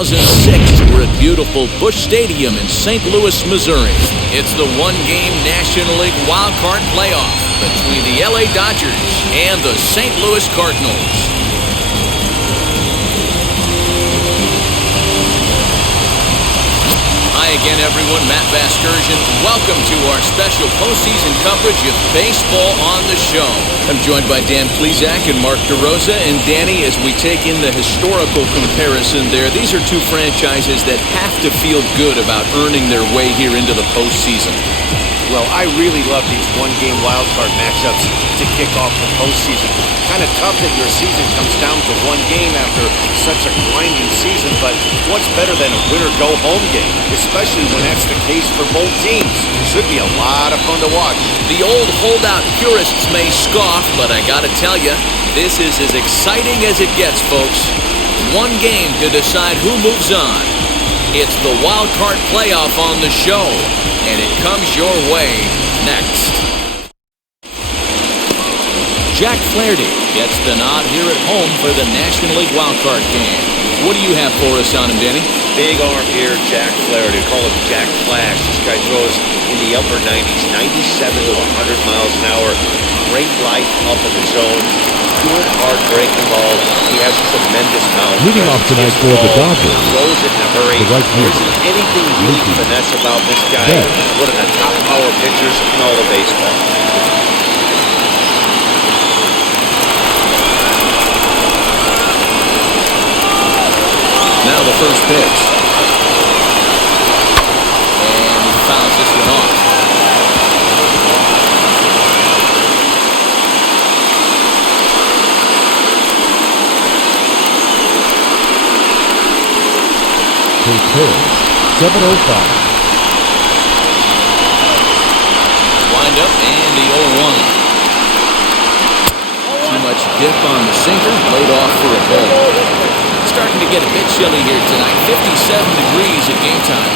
2006, we're at beautiful Busch Stadium in St. Louis, Missouri. It's the one-game National League wildcard playoff between the LA Dodgers and the St. Louis Cardinals. Hi again, everyone. Matt Vasgersian. Welcome to our special postseason coverage of baseball on the show. I'm joined by Dan Plesac and Mark DeRosa. And Danny, as we take in the historical comparison there, these are two franchises that have to feel good about earning their way here into the postseason. Well, I really love these one-game wildcard matchups to kick off the postseason. Kind of tough that your season comes down to one game after such a grinding season, but what's better than a winner-go-home game, especially when that's the case for both teams? Should be a lot of fun to watch. The old holdout purists may scoff, but I gotta tell you, this is as exciting as it gets, folks. One game to decide who moves on. It's the wild card playoff on the show, and it comes your way next. Jack Flaherty gets the nod here at home for the National League wild card game. What do you have for us on him, Danny? Big arm here, Jack Flaherty. Call him Jack Flash. This guy throws in the upper 90s, 97 to 100 miles an hour. Great life up in the zone. Good hard breaking ball. He has tremendous mound. Leading off tonight for the Dodgers, throws it in a hurry. the right There fielder, isn't anything really finesse about this guy. One of the top power pitchers in all of baseball. Now the first pitch. And he fouls this one off. pitch, 7:05. Wind up and the 0-1. Too much dip on the sinker, laid off for a ball. Starting to get a bit chilly here tonight. 57 degrees at game time.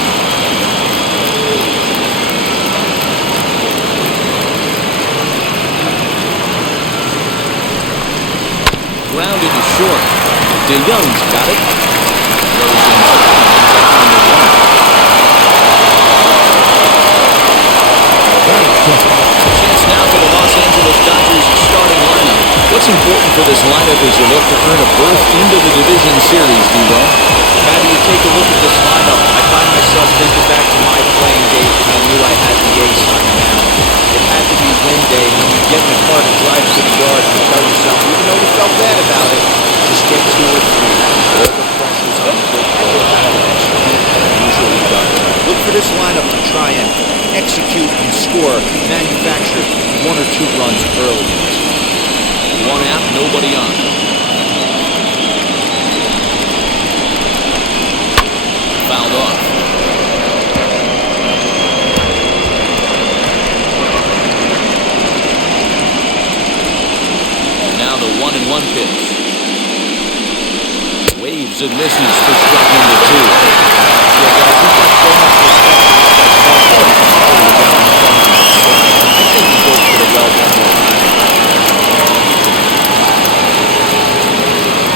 Grounded to short. DeYoung's got it. Goes in chance now for the Los Angeles Dodgers starting lineup. What's important for this lineup as you look to earn a berth into the division series, Devo? How do you take a look at this lineup? I find myself thinking back to my playing days when I knew I had the ace on the mound. It had to be win day. When you get in the car to drive to the yard, you tell yourself, even though you felt bad about it, just get 2 or 3. All the pressure's on the big ball usually done. Look for this lineup to try and execute and score, manufacture 1 or 2 runs early. 1 out, nobody on. Fouled off. Now the 1-1 pitch. Waves and misses for strike number 2.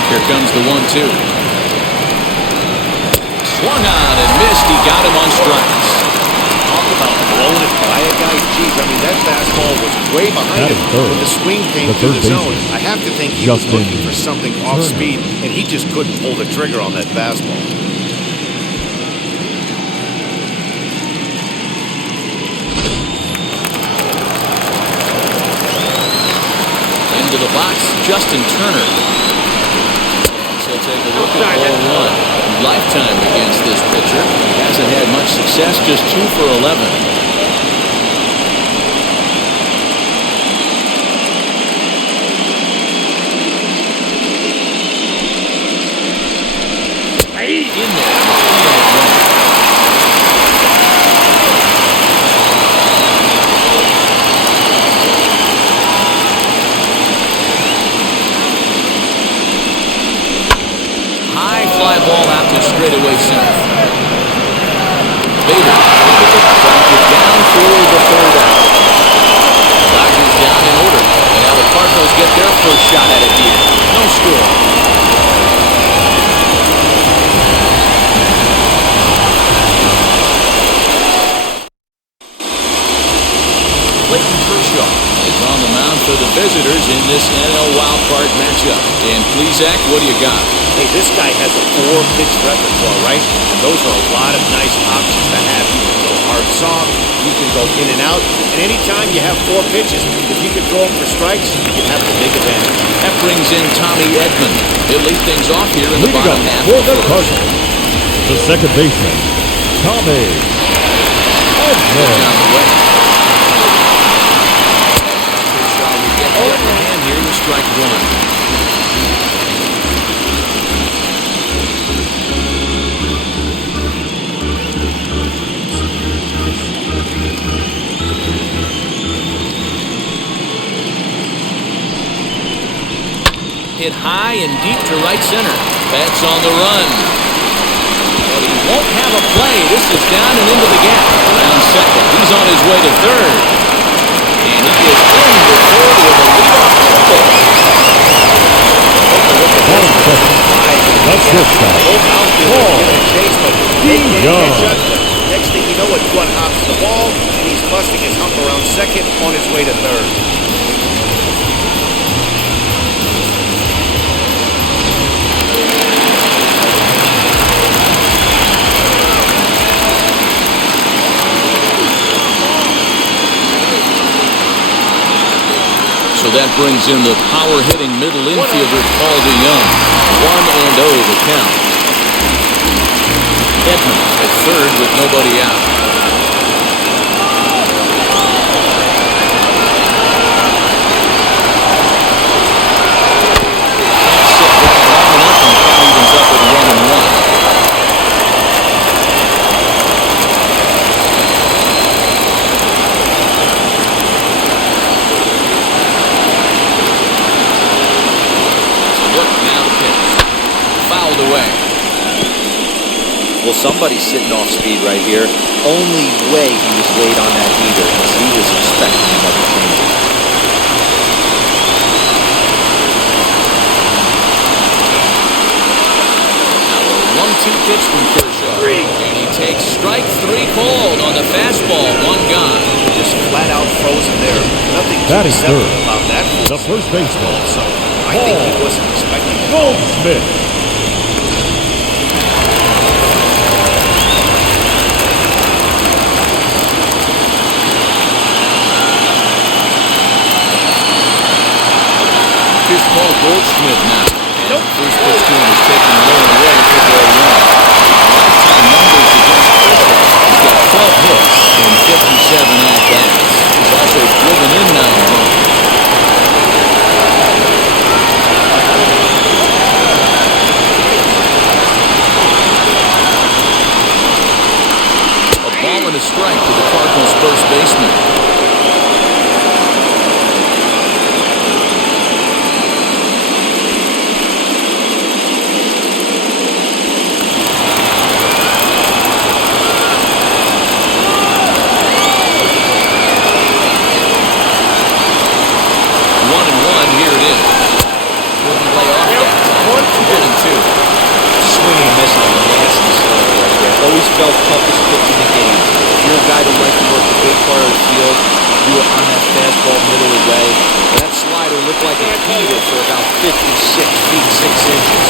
Here comes the 1-2. Swung on and missed. He got him on strikes. Talk about blowing it by a guy. Geez, I mean, that fastball was way behind him when the swing came through the zone. I have to think he was looking for something off speed, and he just couldn't pull the trigger on that fastball. Into the box, Justin Turner. So take a look at ball 1. Lifetime against this pitcher. He hasn't had much success, just 2 for 11. In there. Fly ball out to straightaway center. Bader able to track it down for the 3rd out. Dodgers down in order. And now the Cardinals get their first shot at it here. No score. this NL wildcard matchup. Dan Plesac, what do you got? Hey, this guy has a 4-pitch repertoire, right? And those are a lot of nice options to have. You can go hard soft, you can go in and out, and anytime you have 4 pitches, if you can throw them for strikes, you have the big advantage. That brings in Tommy Edman. He'll lead things off here in the Leading bottom up half for of the the first. Cardinals, the second baseman, Tommy Down Edman. the way. Kershaw will get the upper hand here with strike one. Hit high and deep to right center. That's on the run. But he won't have a play. This is down and into the gap. Around second. He's on his way to third. And he is into third with a leadoff triple. On second, the shortstop, Both outfielders give it a chase, but they can't Young. catch up. Next thing you know, it's one hops the ball, and he's busting his hump around second on his way to third. So that brings in the power-hitting middle infielder, Paul DeYoung. 1-0 the count. Edman at third with nobody out. Can't sit down long enough, and the count evens up at 1-1. Fouled away. Well, somebody's sitting off speed right here. Only way he was late on that heater is he was expecting another change. Now a 1-2 pitch from Kershaw. And he takes strike three called on the fastball. One gone. Just flat out frozen there. Nothing too Batting deceptive third, about that. the first baseman, So I think he wasn't expecting it. Goldschmidt. Here's Paul Goldschmidt now. And the first pitch to him is taken low and away for ball one. Lifetime numbers against Kershaw. He's got 12 hits in 57 at-bats. He's also driven in 9 runs. A ball and a strike to the Cardinals' first baseman. Swinging and missing a nasty slider right there. Always felt toughest pitch in the game. If you're a guy that likes to work the big part of the field, do it on that fastball middle away. That slider looked like a heater for about 56 feet 6 inches.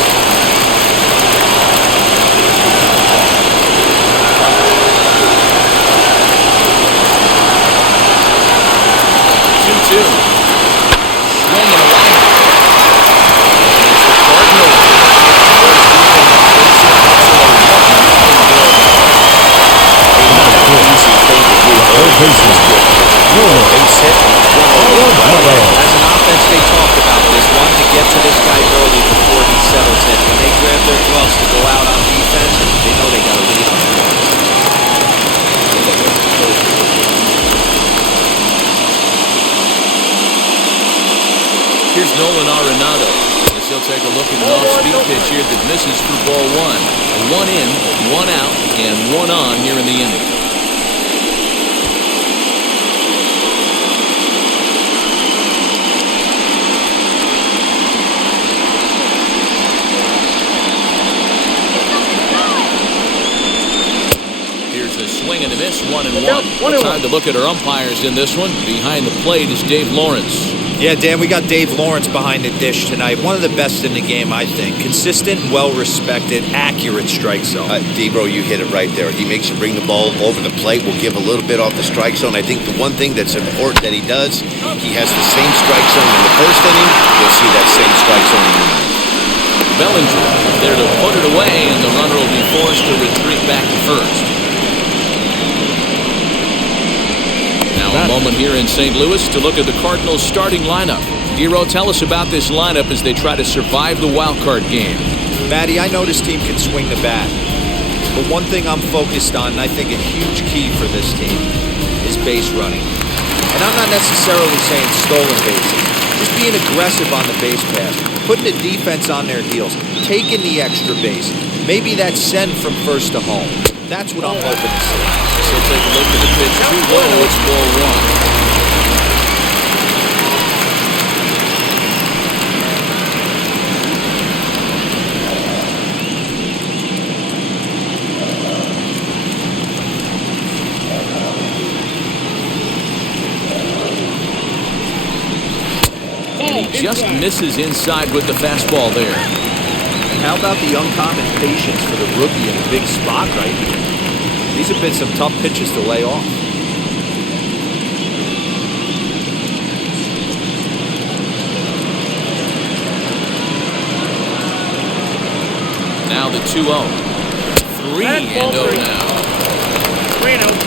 2-2. Swing and a liner. It's the Cardinals. Base hit, as an offense, they talked about this, wanting to get to this guy early before he settles in. When they grab their gloves to go out on defense, they know they got to lead on him. Here's Nolan Arenado. As he'll take a look at an off-speed pitch here that misses for ball one. One in, one out, and one on here in the inning. Swing and a miss, 1-1. Time to look at our umpires in this one. Behind the plate is Dave Lawrence. Yeah, Dan, we got Dave Lawrence behind the dish tonight. One of the best in the game, I think. Consistent, well-respected, accurate strike zone. D-Bro, you hit it right there. He makes you bring the ball over the plate. Will give a little bit off the strike zone. I think the one thing that's important that he does, he has the same strike zone in the first inning. You'll see that same strike zone in the ninth. Bellinger there to put it away, and the runner will be forced to retreat back to first. Now a moment here in St. Louis to look at the Cardinals' starting lineup. Dero, tell us about this lineup as they try to survive the wild card game. Matty, I know this team can swing the bat. But one thing I'm focused on, and I think a huge key for this team, is base running. And I'm not necessarily saying stolen bases. Just being aggressive on the base pass, putting the defense on their heels, taking the extra base. Maybe that send from first to home. That's what I'm hoping to see. So take a look at the pitch. Too low, it's ball one. Just misses inside with the fastball there. And how about the uncommon patience for the rookie in a big spot right here? These have been some tough pitches to lay off. Now the 2-0. 3-0 now. 3-0.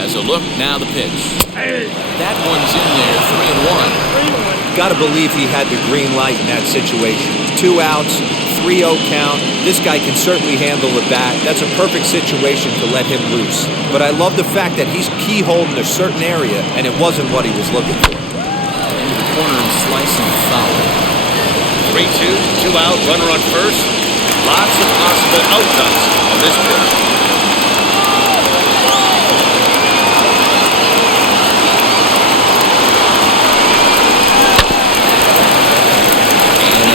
As a look, now the pitch. That one's in there, 3-1. Got to believe he had the green light in that situation. 2 outs, 3-0 count. This guy can certainly handle the bat. That's a perfect situation to let him loose. But I love the fact that he's keyholed in a certain area, and it wasn't what he was looking for. Into the corner and slicing foul. 3-2, 2 out, runner on first. Lots of possible outcomes on this pitch.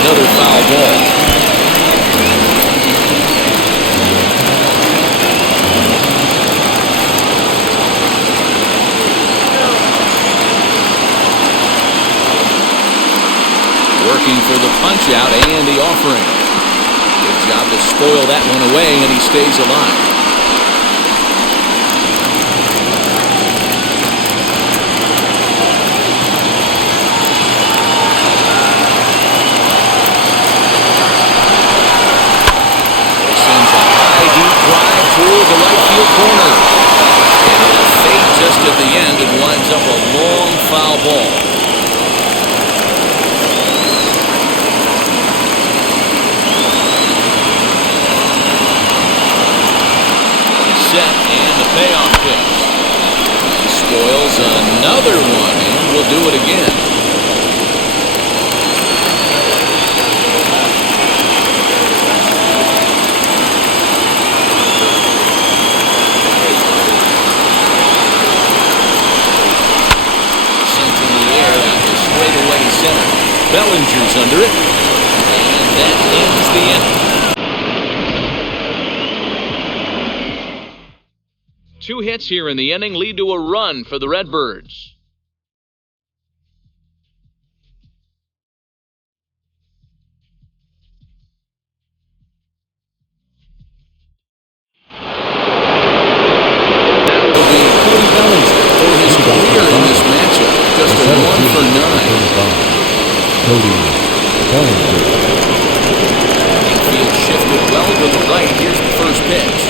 Another foul ball. Working for the punch out and the offering. Good job to spoil that one away, and he stays alive. Toward the right field corner. And it'll fade just at the end and winds up a long foul ball. Set and the payoff pitch. He spoils another one and will do it again. Bellinger's under it, and that ends the inning. 2 hits here in the inning lead to a run for the Redbirds. That will be Cody Bellinger for his career in this matchup. Just a 1 for 9. Cody Bellinger. Infield shifted well to the right. Here's the first pitch.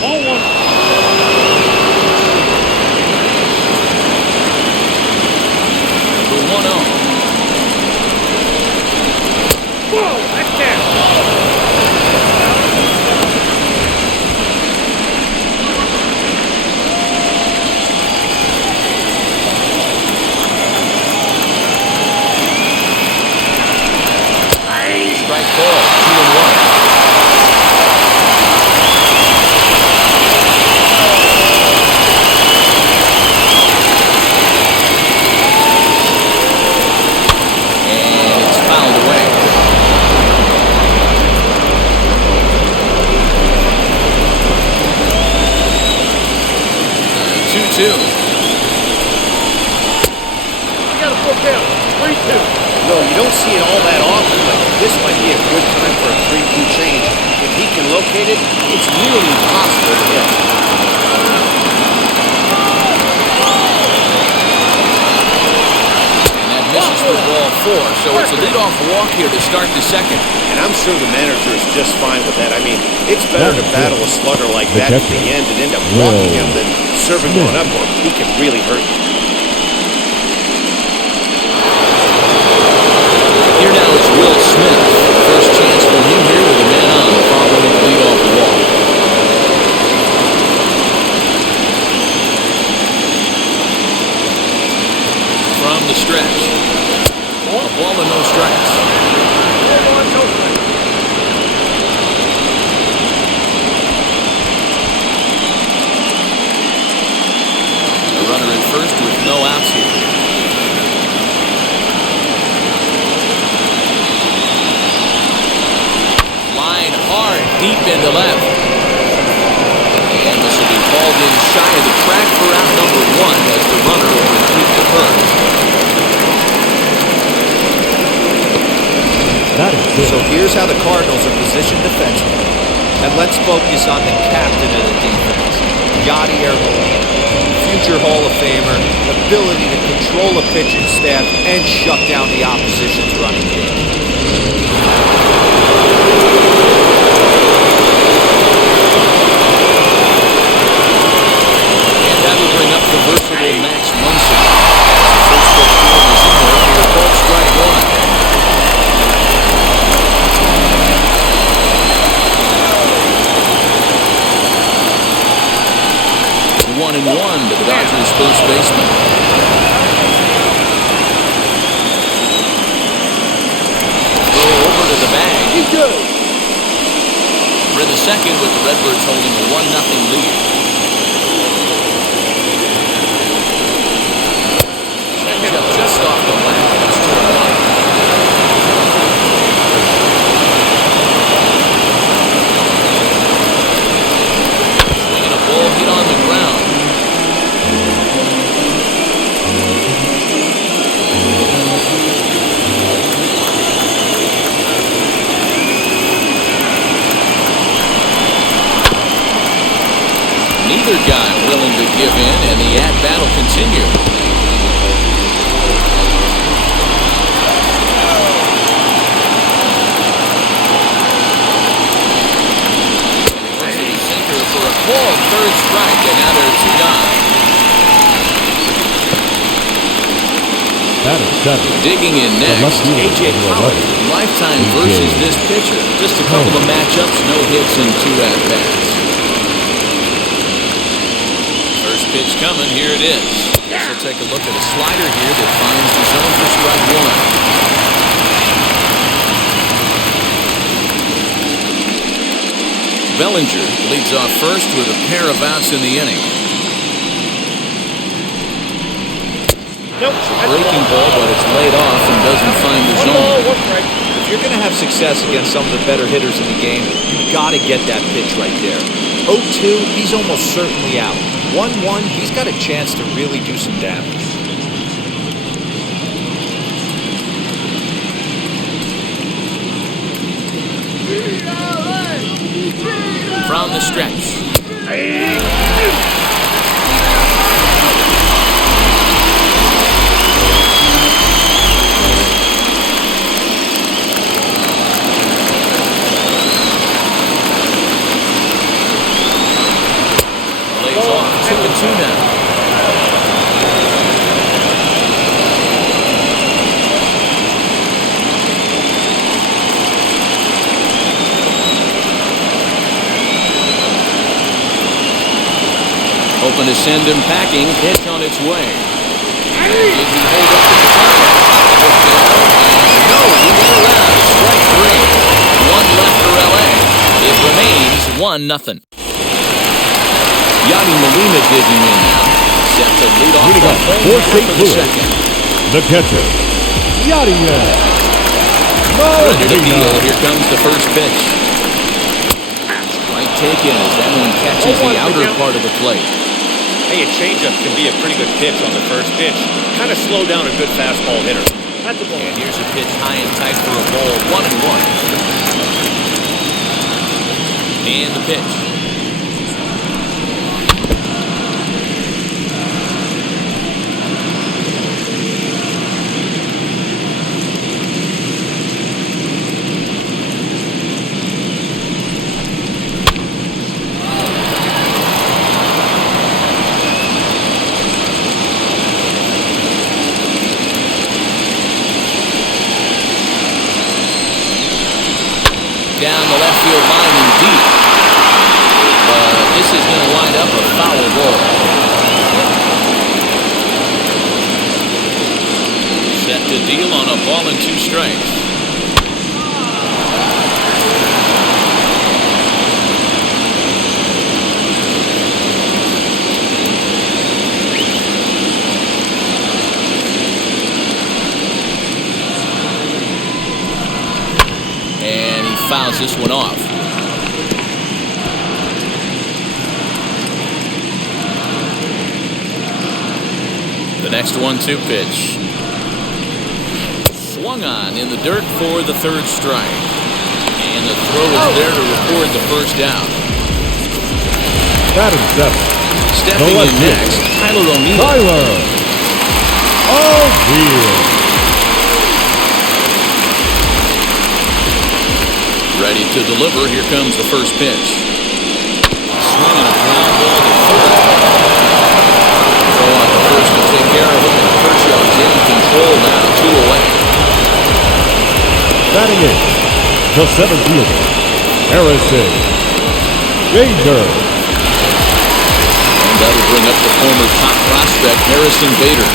Ball 1. The 1-0. Whoa, that's down. Strike ball, 2-1. 2. You got to put down. 3-2. No, you don't see it all that often, but this might be a good time for a 3-2 change. If he can locate it, it's nearly impossible to hit. Misses for ball 4, so it's a leadoff walk here to start the second. And I'm sure the manager is just fine with that. I mean, it's better to battle a slugger like that at the end and end up walking him than serving one up, or he can really hurt you. Here now is Will Smith. First chance for him here with a man on following the leadoff walk. From the stretch. A ball and no strikes. A runner at first with no outs here. Line hard, deep into left. And this will be called in shy of the track for out number 1 as the runner will retreat to first. So here's how the Cardinals are positioned defensively. And let's focus on the captain of the defense, Yadier Molina. Future Hall of Famer, ability to control a pitching staff and shut down the opposition's running game. And that'll bring up the versatile Max Muncy. As the first pitch is in there for the called strike 1. 1-1 to the Dodgers' first baseman. Throw over to the bag. He's good. For the second with the Redbirds holding a 1-0 lead. Changeup just off the line. It's 2-1. Swinging a ball hit on the ground. Neither guy willing to give in, and the at-bat will continue. Sinker for a called third strike, and now they're 2 down. Digging in next, A.J. Pollock. Lifetime versus this pitcher. Just a couple of matchups, no hits and 2 at-bats. Pitch coming, here it is. Guess we'll take a look at a slider here that finds the zone for strike 1. Bellinger leads off first with a pair of outs in the inning. Nope. Breaking ball, but it's laid off and doesn't find the zone. If you're going to have success against some of the better hitters in the game, you've got to get that pitch right there. 0-2, he's almost certainly out. 1-1, he's got a chance to really do some damage. From the stretch. Lays off 2-2 now. Open to send him packing. Pitch on its way. Did he hold up in time? No, he went around. Strike 3. 1 left for L.A. It remains 1-0. Yadier Molina digging in now. Set to lead off the home for the second. The catcher, Yadier Ready to Molina. deal. Here comes the first pitch. Strike taken as that one catches the outer part of the plate. Hey, a changeup can be a pretty good pitch on the first pitch. Kind of slow down a good fastball hitter. That's the ball. And here's a pitch high and tight for a ball. 1-1. And the pitch. Down the left field line and deep. This is going to line up a foul ball. Set to deal on a ball and 2 strikes. Fouls this one off. The next 1-2 pitch. Swung on in the dirt for the 3rd strike. And the throw is there to record the first down. That is 7. Stepping in next, Tyler O'Neill. Tyler O'Neill. Ready to deliver. Here comes the first pitch. Swinging a ground ball to third. Throw on the first to take care of it. And Kershaw's in control now. 2 away. Batting in, the 7th fielder, Harrison Bader. And that'll bring up the former top prospect, Harrison Bader.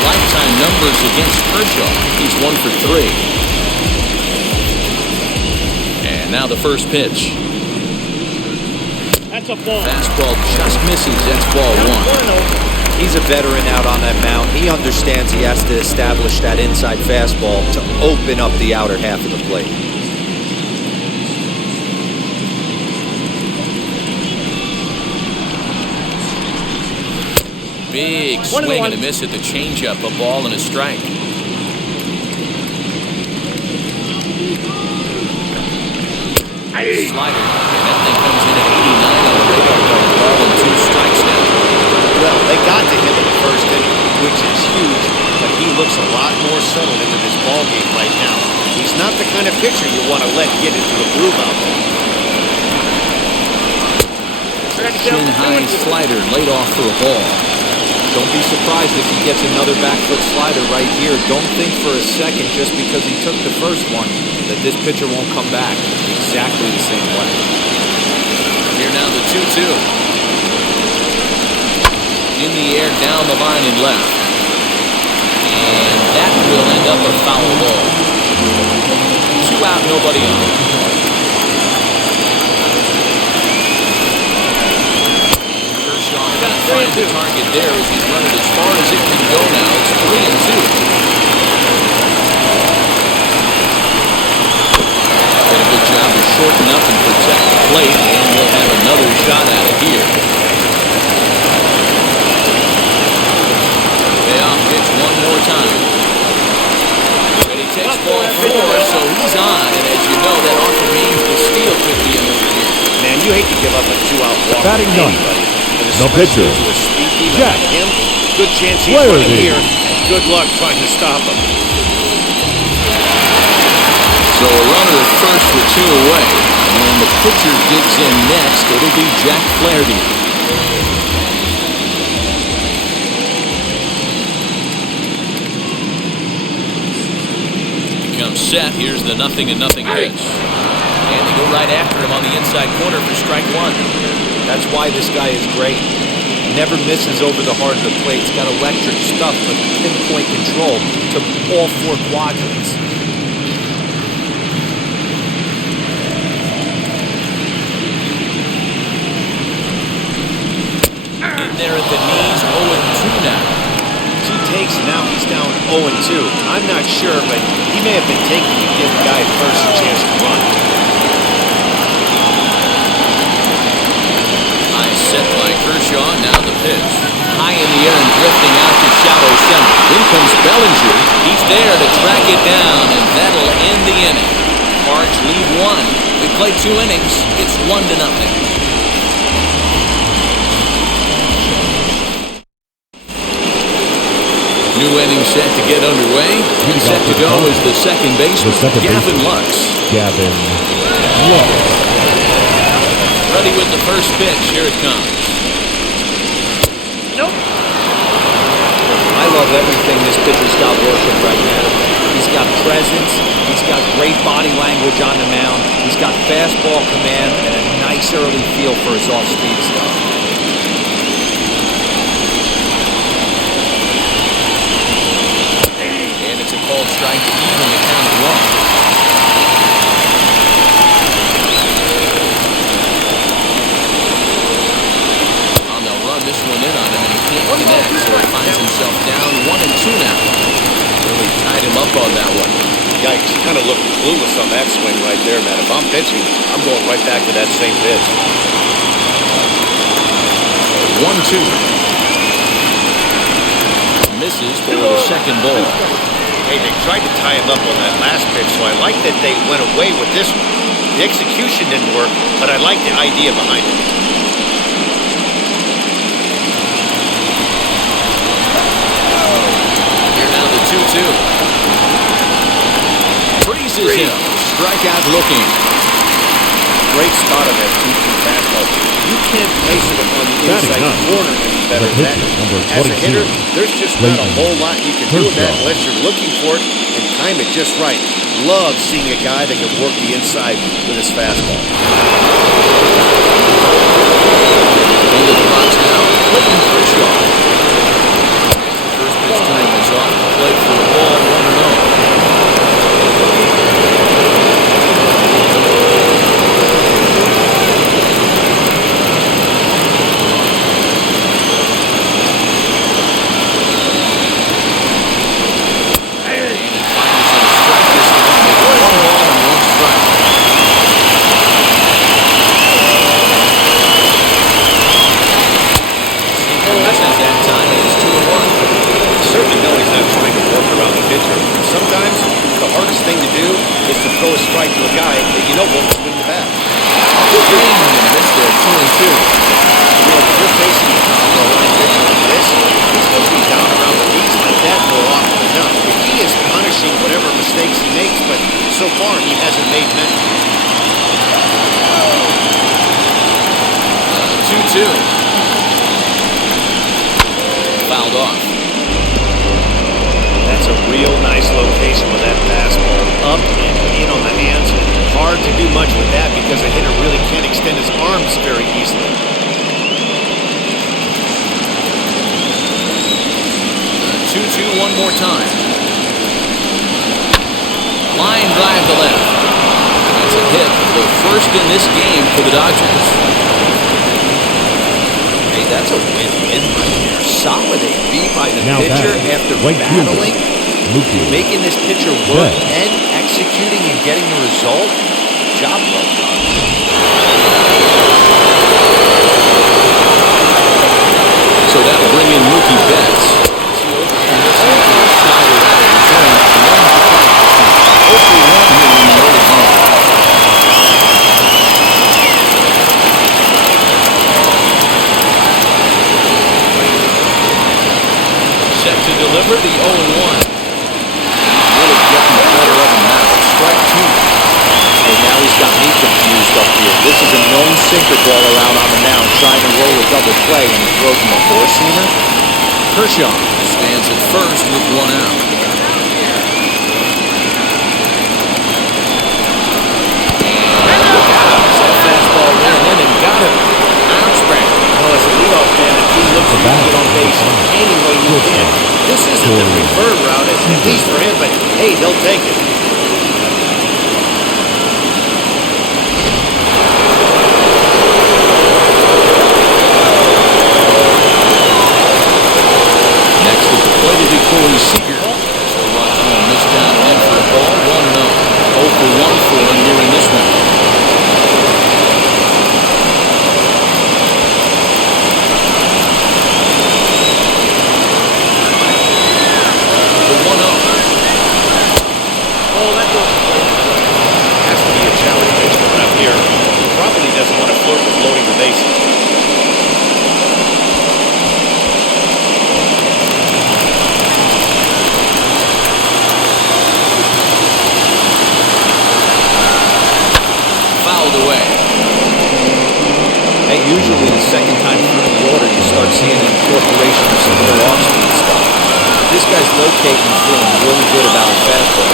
Lifetime numbers against Kershaw. He's 1 for 3. And now the first pitch. That's a ball. Fastball just misses. That's ball 1. He's a veteran out on that mound. He understands he has to establish that inside fastball to open up the outer half of the plate. Big swing and a miss at the changeup. A ball and a strike. Slider, and that thing comes in at 89 on the radar. Ball and 2 strikes now. Well, they got to him in the first inning, which is huge, but he looks a lot more settled into this ball game right now. He's not the kind of pitcher you want to let get into a groove out there. Shin high slider laid off for a ball. Don't be surprised if he gets another back foot slider right here. Don't think for a second just because he took the first one that this pitcher won't come back exactly the same way. Here now the 2-2. In the air, down the line and left. And that will end up a foul ball. 2 out, nobody on. Find the target there as he's running as far as it can go now. It's 3-2. Did a good job to shorten up and protect the plate, and we'll have another shot at it here. Payoff pitch one more time. And he takes ball 4, so he's on. And as you know, that often means the steal could be another here. Man, you hate to give up a 2-out walk. Batting to 9. anybody. The pitcher, Jack. Good chance he's running here. Good luck trying to stop him. So a runner at first with 2 away. And the pitcher digs in next. It'll be Jack Flaherty. He comes set. Here's the 0-0 pitch. And they go right after him on the inside corner for strike 1. That's why this guy is great. Never misses over the heart of the plate. He's got electric stuff, but pinpoint control to all 4 quadrants. In there at the knees, 0-2 now. 2 takes, now he's down 0-2. I'm not sure, but he may have been taking to give the guy first a chance to run. Set by Kershaw, now the pitch. In comes Bellinger. He's there to track it down, and that'll end the inning. Cards lead one. We play 2 innings. It's 1-0. New inning set to get underway. And set to go is the second baseman, Gavin Lux. Ready with the first pitch. Here it comes. Nope. I love everything this pitcher's got working right now. He's got presence. He's got great body language on the mound. He's got fastball command and a nice early feel for his off-speed stuff. And it's a called strike to even the count at 1. This one in on him, and he can't connect, so he finds himself down 1-2 now. Really tied him up on that one. Yikes, he kind of looked clueless on that swing right there, man. If I'm pitching, I'm going right back to that same pitch. 1-2. Misses for the second ball. Hey, they tried to tie him up on that last pitch, so I like that they went away with this one. The execution didn't work, but I like the idea behind it. Here now the 2-2. Freezes him. Strikeout looking. Great spot on that 2-2 fastball. You can't place it on the inside corner any better than that. As a hitter, there's just not a whole lot you can do with that unless you're looking for it and time it just right. Love seeing a guy that can work the inside with his fastball. Into the box now. Clayton Kershaw. First pitch to him is off the plate for the ball. 1-0. Sometimes the hardest thing to do is to throw a strike to a guy that you know won't swing the bat. Missed there, 2-2. You know, if you're facing a top-of-the-line pitcher like this, he's supposed to be down around the knees like that more often than not. He is punishing whatever mistakes he makes, but so far he hasn't made many. 2-2. Fouled off. That's a real nice location with that fastball. Up and in on the hands. Hard to do much with that because a hitter really can't extend his arms very easily. 2-2 one more time. Line drive to left. That's a hit. The first in this game for the Dodgers. Hey, that's a win-win right there. Solid AB by the Now pitcher back, after right battling, fielder, making this pitcher work and executing and getting the result. Job well done. So that'll bring in Mookie Betts. Set to deliver the 0-1. Really getting the better of him now. Strike 2. And now he's got me confused up here. This is a known sinker ball around on the mound, trying to roll a double play, and he throws him a four-seamer. Kershaw stands at first with 1 out. That fastball ran in and got him. Arm spread. Well, as a leadoff man, the team looks to get on base any way you can. This isn't the preferred route, at least for him, but hey, they'll take it. Next at the plate will be Corey Seager. So watch him miss down and in for a ball. 1-0. 0 for 1 for him here in this one. incorporation of some more off-speed stuff. This guy's locating and feeling really good about his fastball.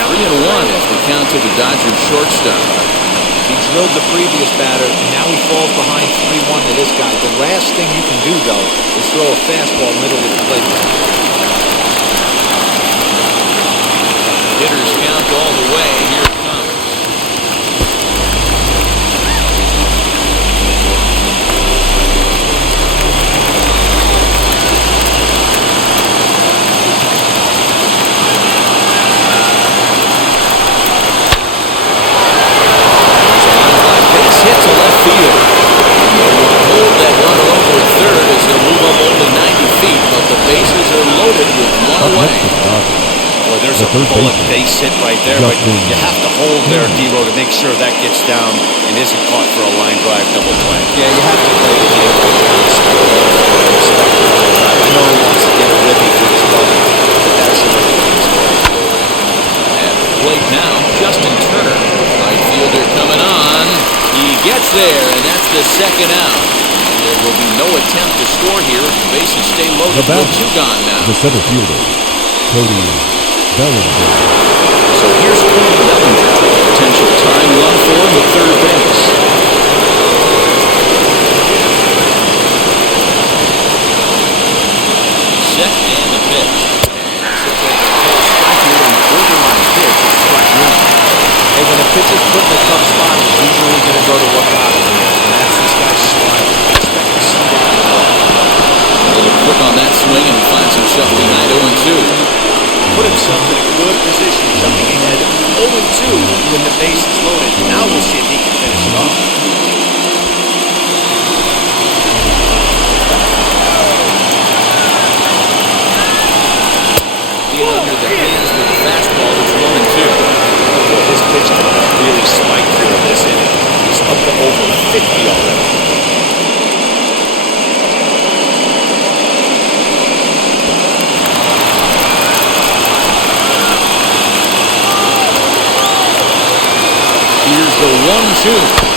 3-1 as we count to the Dodgers shortstop. He drilled the previous batter, and now he falls behind 3-1 to this guy. The last thing you can do, though, is throw a fastball middle of the plate. Hitters count all the way. Here it comes. Base hit to left field. Hold that runner over at third as he'll move up only 90 feet, but the bases are loaded with one away. Boy, there's a bullet base hit right there, but you have to hold there, D-Row, to make sure that gets down and isn't caught for a line drive double play. Yeah, you have to play the game like that. Respect the line drive. I know he wants to get a living for his brother, but that's the way the game's played. At the plate now, Justin Turner. Right fielder coming on. He gets there, and that's the second out. There will be no attempt to score here. The bases stay loaded with two gone now. The center fielder, Cody Bellinger. So here's Cody Bellinger. Potential time run for him at third base. Set and the pitch. Strike here and borderline pitch is strike one. Hey, when a pitcher's put in a tough spot, he's usually going to go to work out of it. And that's this guy's smile. Expect to see that. A little quick on that swing, and he finds himself behind 0-2. Put himself in a good position, jumping ahead 0-2 when the base is loaded. Now we'll see if he can finish it off. Being under the hands with the fastball, it's 1-2. Boy, his pitch count really spiked here in this inning. He's up to over 50 already. Here's the 1-2.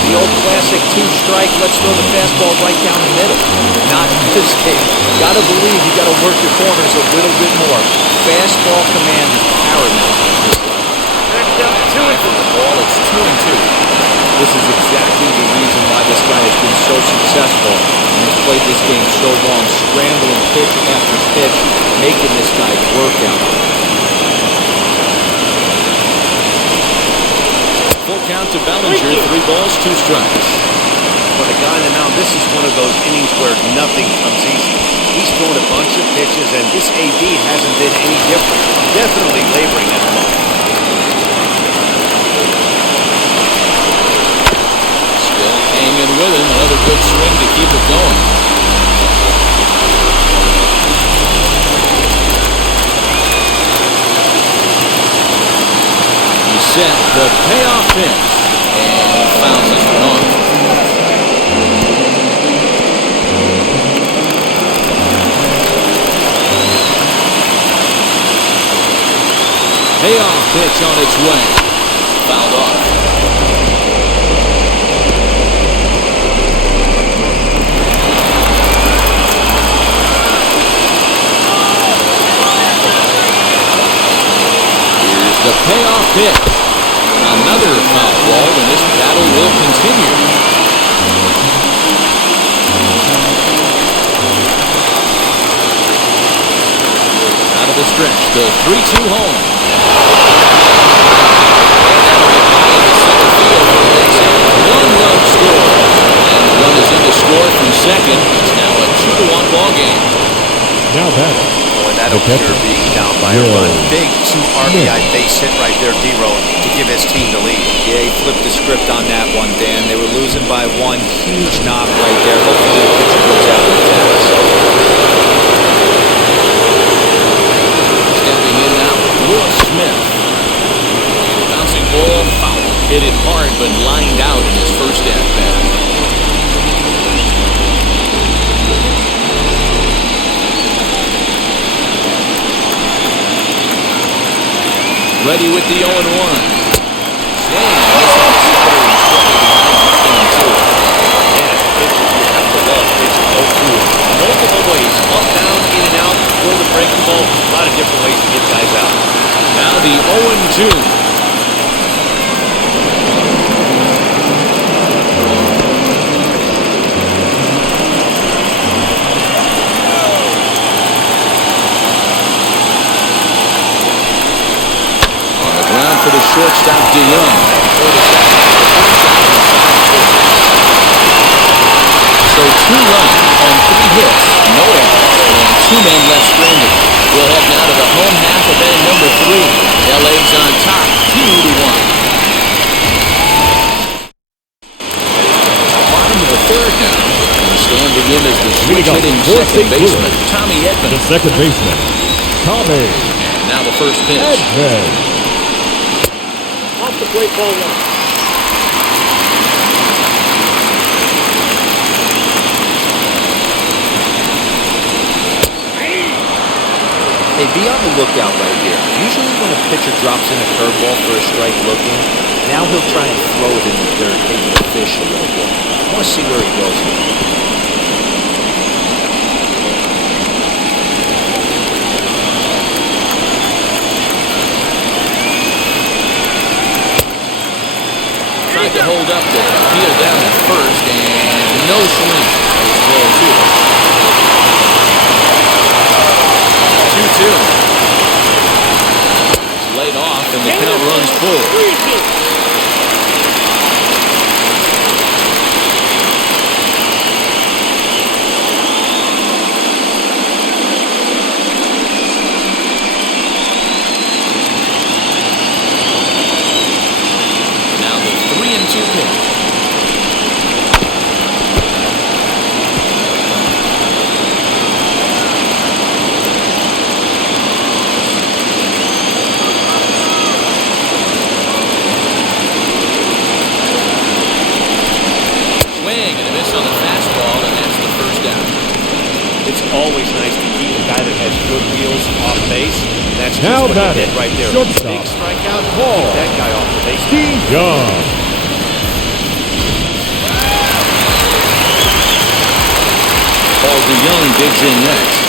The old classic two-strike, let's throw the fastball right down the middle. Not in this game. Got to believe you got to work your corners a little bit more. Fastball command is paramount. Next up, 2-2. The ball, it's 2-2. This is exactly the reason why this guy has been so successful and has played this game so long, scrambling pitch after pitch, making this guy work out. Full count to Bellinger, 3 balls, 2 strikes. For the guy on the mound, this is one of those innings where nothing comes easy. He's thrown a bunch of pitches, and this AB hasn't been any different. Definitely laboring at the moment. Still hanging with him. Another good swing to keep it going. Set the payoff pitch, and he fouls this one off. Payoff pitch on its way, fouled off. Here's the payoff pitch. Another foul ball, and this battle will continue. Out of the stretch, the 3-2 home. And that'll get by into center field for the base hit. 1-run score. And the run is in to score from second. It's now a 2-1 ball game. Now batting. Boy, that'll sure being down by a run. Big 2 RBI base hit right there, D-Row, to give his team the lead. Yeah, he flipped the script on that one, Dan. They were losing by 1. Huge knock right there. Hopefully the pitcher goes out with that. Stepping in now, Will Smith. Bouncing ball, foul. Hit it hard, but lined out in his first at-bat. Ready with the 0-1. Swing. This one shortly behind 2. Yeah, pitcher, you have to love pitching 0-2. Multiple ways, up, down, in and out, throw the breaking ball. A lot of different ways to get guys out. Now the 0-2. For the shortstop, DeYoung. So 2 runs on 3 hits, no errors, and 2 men left stranded. We'll head now to the home half of inning number 3. LA's on top, 2-1. Bottom of the 3rd now. And standing in as the switch-hitting second baseman, Tommy Edman. The second baseman, Tommy. And now the first pitch. Edman. Off the plate, ball 1. Hey, be on the lookout right here. Usually when a pitcher drops in a curveball for a strike looking, now he'll try and throw it in the dirt, taking the fish a little bit. I want to see where he goes with it. Tried to hold up there. Peel down at first, and no swing. Ball 2. 2-2. It's laid off, and the count runs full. Now the 3-2 pitch. On the fastball, and that's the first down. It's always nice to keep a guy that has good wheels off base. That's just Now what he did right there. shortstop. Big strikeout, keep that guy off the base. Young. Paul DeYoung digs in next.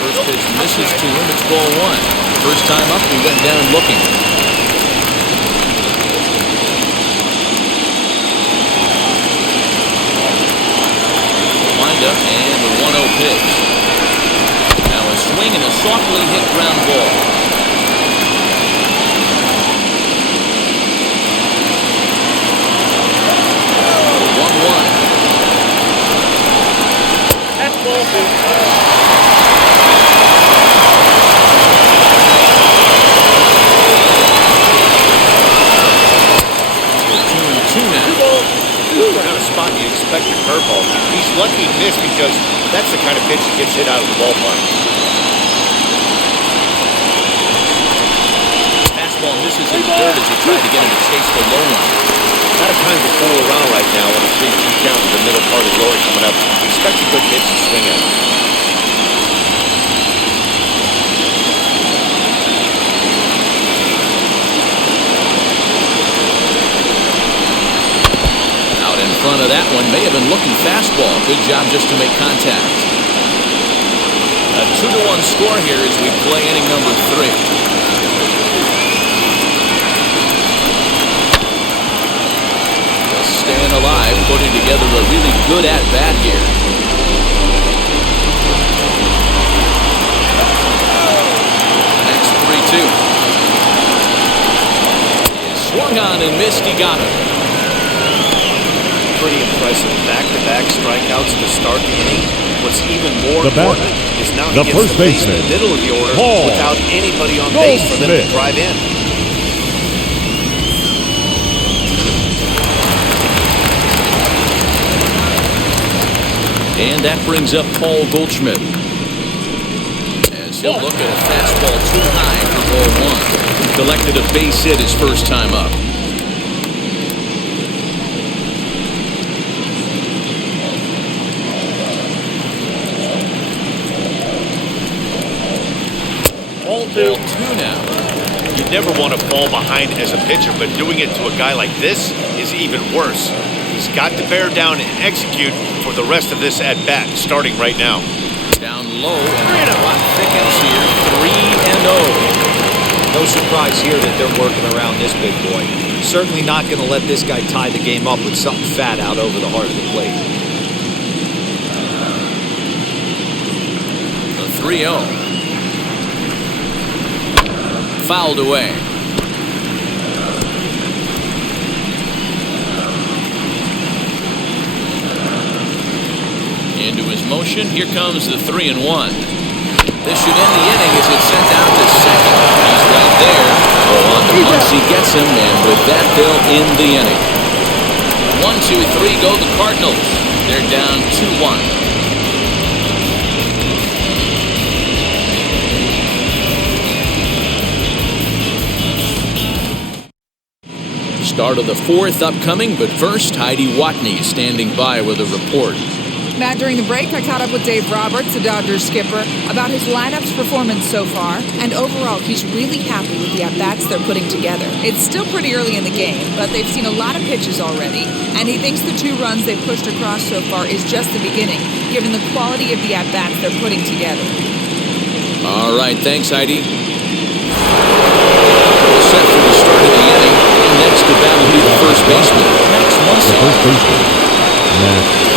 First pitch misses to him. It's ball 1. First time up, he went down looking. Up and the 1-0 pitch. Now a swing and a softly hit ground ball. That's ball 2. Kind of spot you expect a curveball. He's lucky he missed because that's the kind of pitch that gets hit out of the ballpark. Fastball misses in the dirt as he tried to get him to chase the low one. Not a time to fool around right now when a 3-2 count in the middle part of the order coming up. Expect a good pitch to swing at. In front of that one, may have been looking fastball. Good job just to make contact. A 2-1 score here as we play inning number 3. Just staying alive, putting together a really good at-bat here. Next 3-2. Swung on and missed. He got him. Pretty impressive. Back-to-back strikeouts to start the inning. What's even more The important batter, is now the he gets first the base in baseman, the middle of the order Paul without anybody on base for them to Goldschmidt. drive in. And that brings up Paul Goldschmidt. As he'll look at a fastball too high for ball 1. Collected a base hit his first time up. Ball 2. Ball 2 now. never want to fall behind as a pitcher, but doing it to a guy like this is even worse. He's got to bear down and execute for the rest of this at-bat, starting right now. Down low, and the clock thickens here. 3-0. No surprise here that they're working around this big boy. Certainly not going to let this guy tie the game up with something fat out over the heart of the plate. The 3-0. Fouled away. Into his motion. Here comes the 3-1. This should end the inning as it's sent out to second. He's right there. Oh, on the Muncy gets him, and with that, they'll end the inning. 1-2-3 go the Cardinals. They're down 2-1. Start of the fourth upcoming, but first, Heidi Watney standing by with a report. Matt, during the break, I caught up with Dave Roberts, the Dodgers skipper, about his lineup's performance so far, and overall, he's really happy with the at-bats they're putting together. It's still pretty early in the game, but they've seen a lot of pitches already, and he thinks the 2 runs they've pushed across so far is just the beginning, given the quality of the at-bats they're putting together. All right, thanks, Heidi. Set for the start of the inning. Next to bat will be the first baseman, Max Muncy. The first baseman, Max Muncy.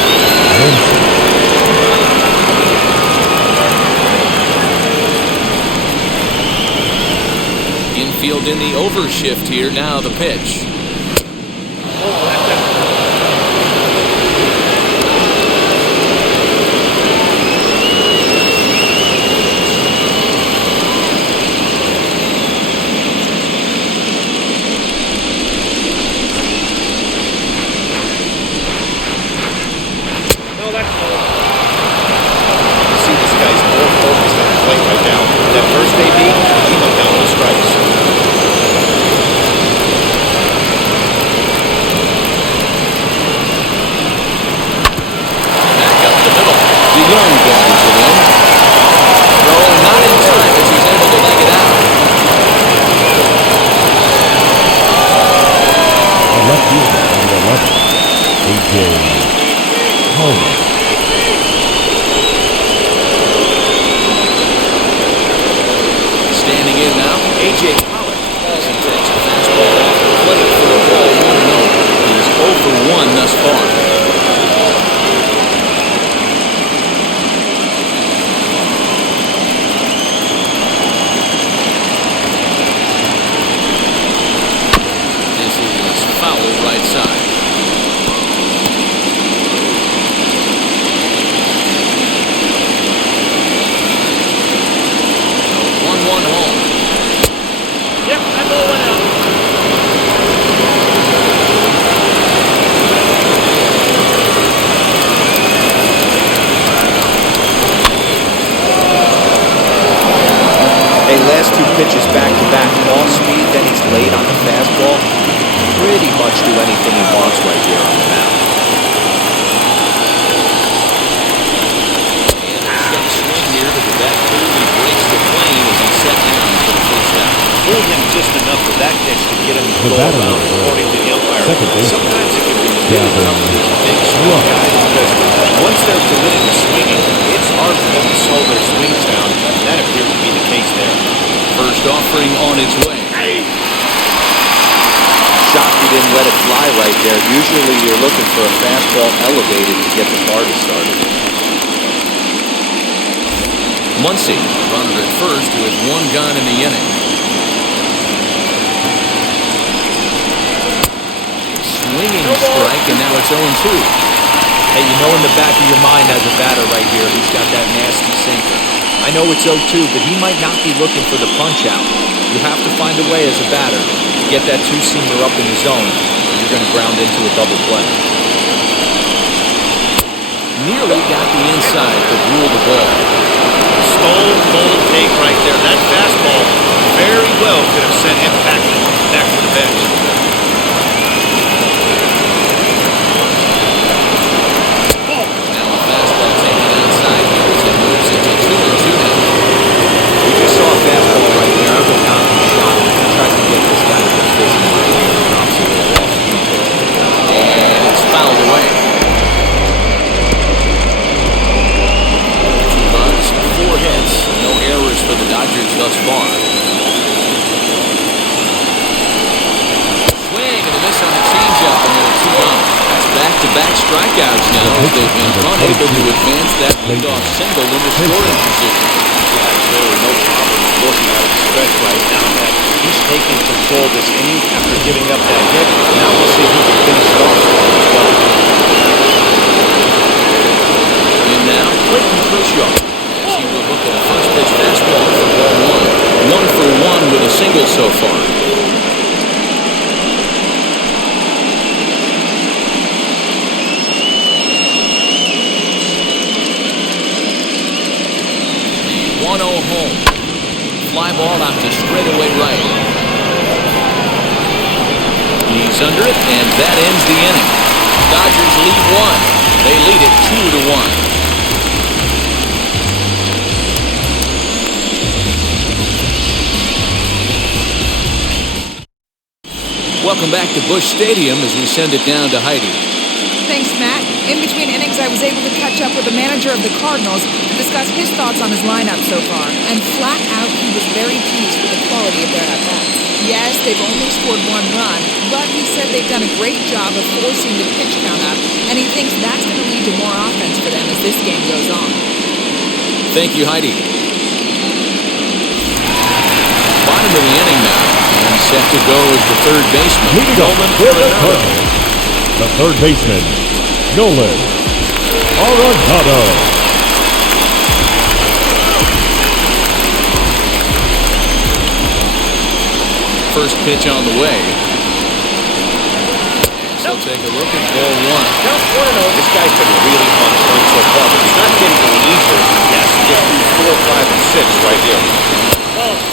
Infield in the overshift here. Now the pitch. Last 2 pitches back-to-back, off speed, then he's late on the fastball. Pretty much do anything he wants right here on the mound. And a check swing here to the bat. Clearly breaks the plane as he's set down for the first out. Pulled him just enough with that pitch to get him to go around, according to the umpire. Sometimes it can be really tough for these big swing guys because once they're committed to swinging, it's hard for them to slow their swings down. That appeared to be the case there. First offering on its way. Shocked he didn't let it fly right there. Usually you're looking for a fastball elevated to get the party started. Muncy, runner at first with 1 gun in the inning. Swinging strike, and now it's 0-2. Hey, you know in the back of your mind as a batter right here, he's got that nasty sinker. I know it's 0-2, but he might not be looking for the punch out. You have to find a way as a batter to get that 2-seamer up in the zone. You're going to ground into a double play. Nearly got the inside to rule the ball. Stone cold take right there. That fastball very well could have sent him back to the bench. Now a fastball taken outside here as it moves into 2-2 now. We just saw a fastball right there. I would not be shocked if he tried thus far. Swing and a miss on the changeup, and there are 2 gone. That's back-to-back strikeouts now as they've been unable to advance that leadoff single into scoring position. Yeah, absolutely. No problem looking at the stretch right now that he's taking control this inning after giving up that hit. Now we'll see if he can finish it off as well. And now, Clayton Kershaw. As he will look at a first pitch fastball for ball 1. 1 for 1 with a single so far. The 1-0 home. Fly ball out to straightaway right. He's under it, and that ends the inning. Dodgers lead 1. They lead it 2-1. Welcome back to Busch Stadium as we send it down to Heidi. Thanks, Matt. In between innings, I was able to catch up with the manager of the Cardinals to discuss his thoughts on his lineup so far. And flat out, he was very pleased with the quality of their at-bats. Yes, they've only scored 1 run, but he said they've done a great job of forcing the pitch count up, and he thinks that's going to lead to more offense for them as this game goes on. Thank you, Heidi. Bottom of the inning now, and set to go is the third baseman. Leading off for the Cardinals, the third baseman, Nolan Arenado. First pitch on the way. So take a look at ball 1. This guy's been really on point so far, but he's not getting any easier. He has to get through 4, 5, and 6 right here.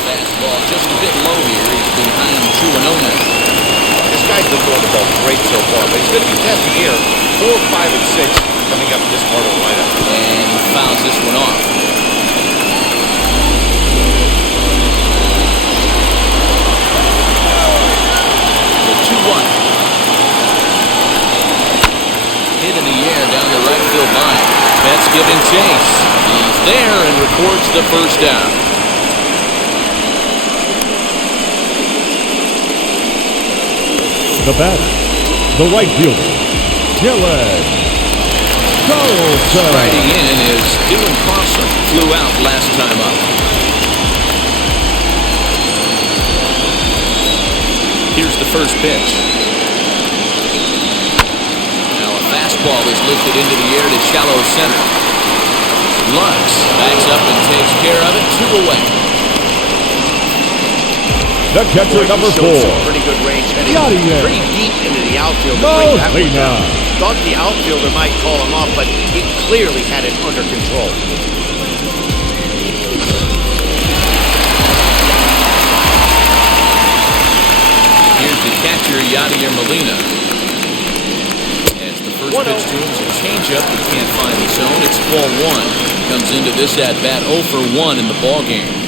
Fastball just a bit low here. He's behind 2-0 now. This guy's been throwing the ball great so far, but he's going to be tested here. 4, 5, and 6 coming up in this part of the lineup. And he fouls this one off. The 2-1. Hit in the air down the right field line. That's giving chase. He's there and records the first down. The batter, the right fielder, Dylan Carlson. Riding in is Dylan Carlson. Flew out last time up. Here's the first pitch. Now a fastball is lifted into the air to shallow center. Lux backs up and takes care of it. 2 away. The catcher, number 4. Pretty good range heading pretty deep into the outfield. Thought the outfielder might call him off, but he clearly had it under control. Here's the catcher, Yadier Molina. As the first pitch to him is a changeup. He can't find the zone. It's ball 1. Comes into this at-bat 0 for 1 in the ballgame.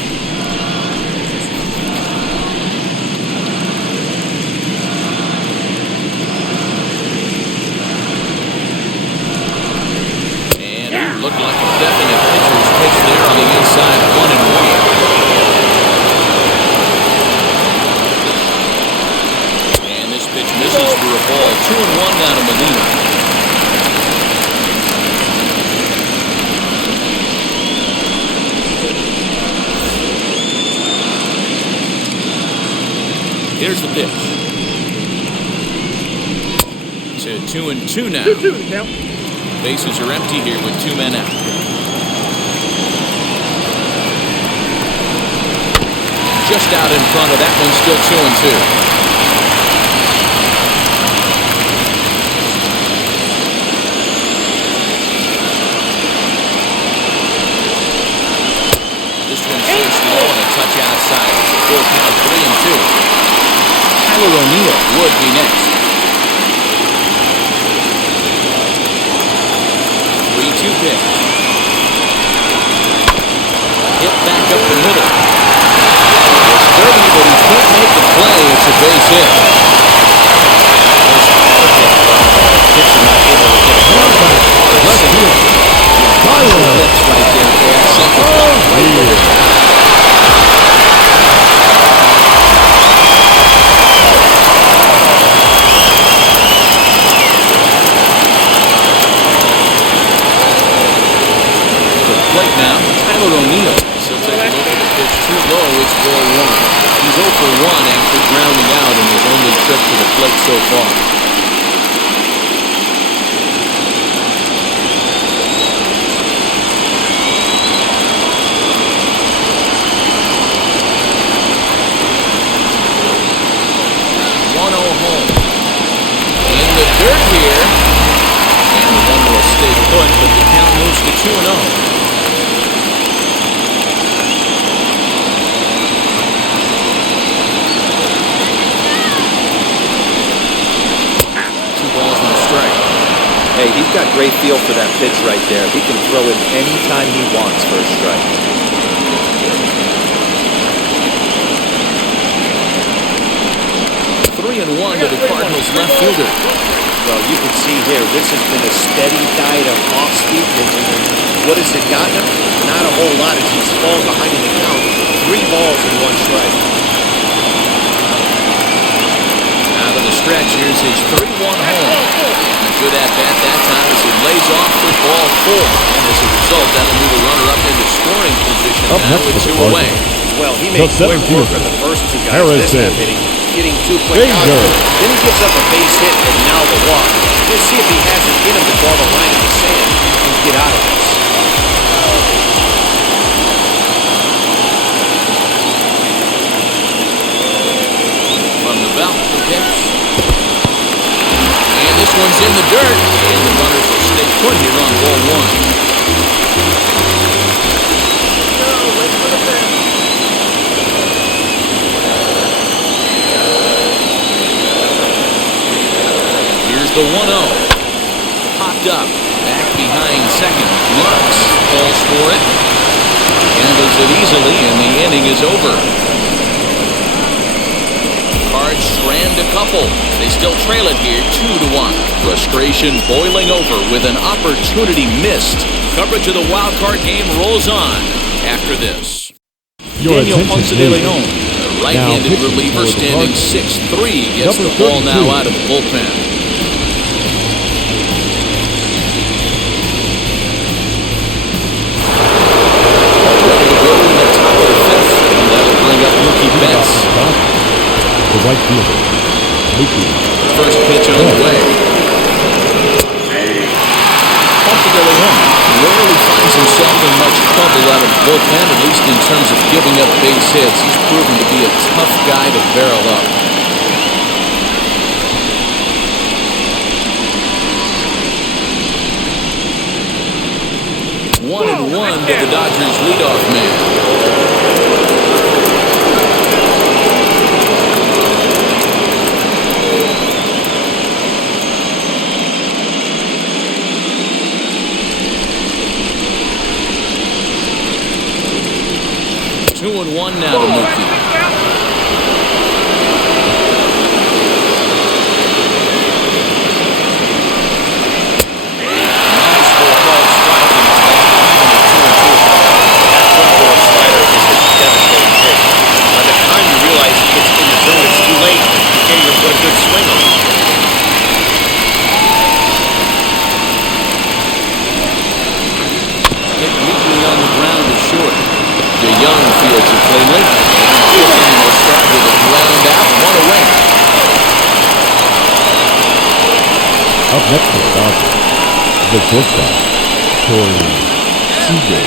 Looked like a definite pitcher's pitch there on the inside, 1-1. And this pitch misses for a ball. 2-1 now to Molina. Here's the pitch. To 2-2 now. 2-2 now. Bases are empty here with 2 men out. Just out in front of that one, still 2-2. This one's so slow and a touch outside. It's a full count, 3-2. Tyler O'Neill would be next. 3-2 pitch. Hit back up the middle. It's dirty, but he can't make the play. It's a base hit. Pitcher not able to get it. Tyler. Lips right there. Second. plate now, Tyler O'Neill. So take a look at the pitch too low. It's ball one. He's 0 for 1 after grounding out in his only trip to the plate so far. Home. In the dirt here. And the one will stay put, but the count moves to 2-0. Two balls and a strike. Hey, he's got great feel for that pitch right there. He can throw it anytime he wants for a strike. 3-1 to the Cardinals left fielder. Well, you can see here, this has been a steady diet of off-speed pitching. And what has it gotten him? Not a whole lot as he's fallen behind in the count. 3 balls and 1 strike. Out of the stretch, here's his 3-1 home. A good at-bat that time as he lays off for ball 4. And as a result, that'll move a runner up into scoring position now with 2 away. Well, he made quick work of the first 2 guys. This time hitting 2 quick outs. Then he gives up a base hit and now the walk. We'll see if he has it in him to draw the line in the sand and get out of this. From the belt, the pitch. And this one's in the dirt. And the runners will stay put here on ball 1. The 1-0. Popped up. Back behind second. Lux calls for it. Handles it easily, and the inning is over. Cards strand a couple. They still trail it here 2-1. Frustration boiling over with an opportunity missed. Coverage of the wild card game rolls on after this. Daniel Ponce de Leon, the right-handed reliever standing 6'3", gets the ball now out of the bullpen. The right fielder, Mookie. First pitch on the way. Ponce de Leon rarely finds himself in much trouble out of the bullpen, at least in terms of giving up base hits. He's proven to be a tough guy to barrel up. One and one to the Dodgers leadoff man. Two and one now to Mookie. Young fields it cleanly. And will start with a ground out, 1 away. Up next for the Dodgers, the shortstop, Corey Seager.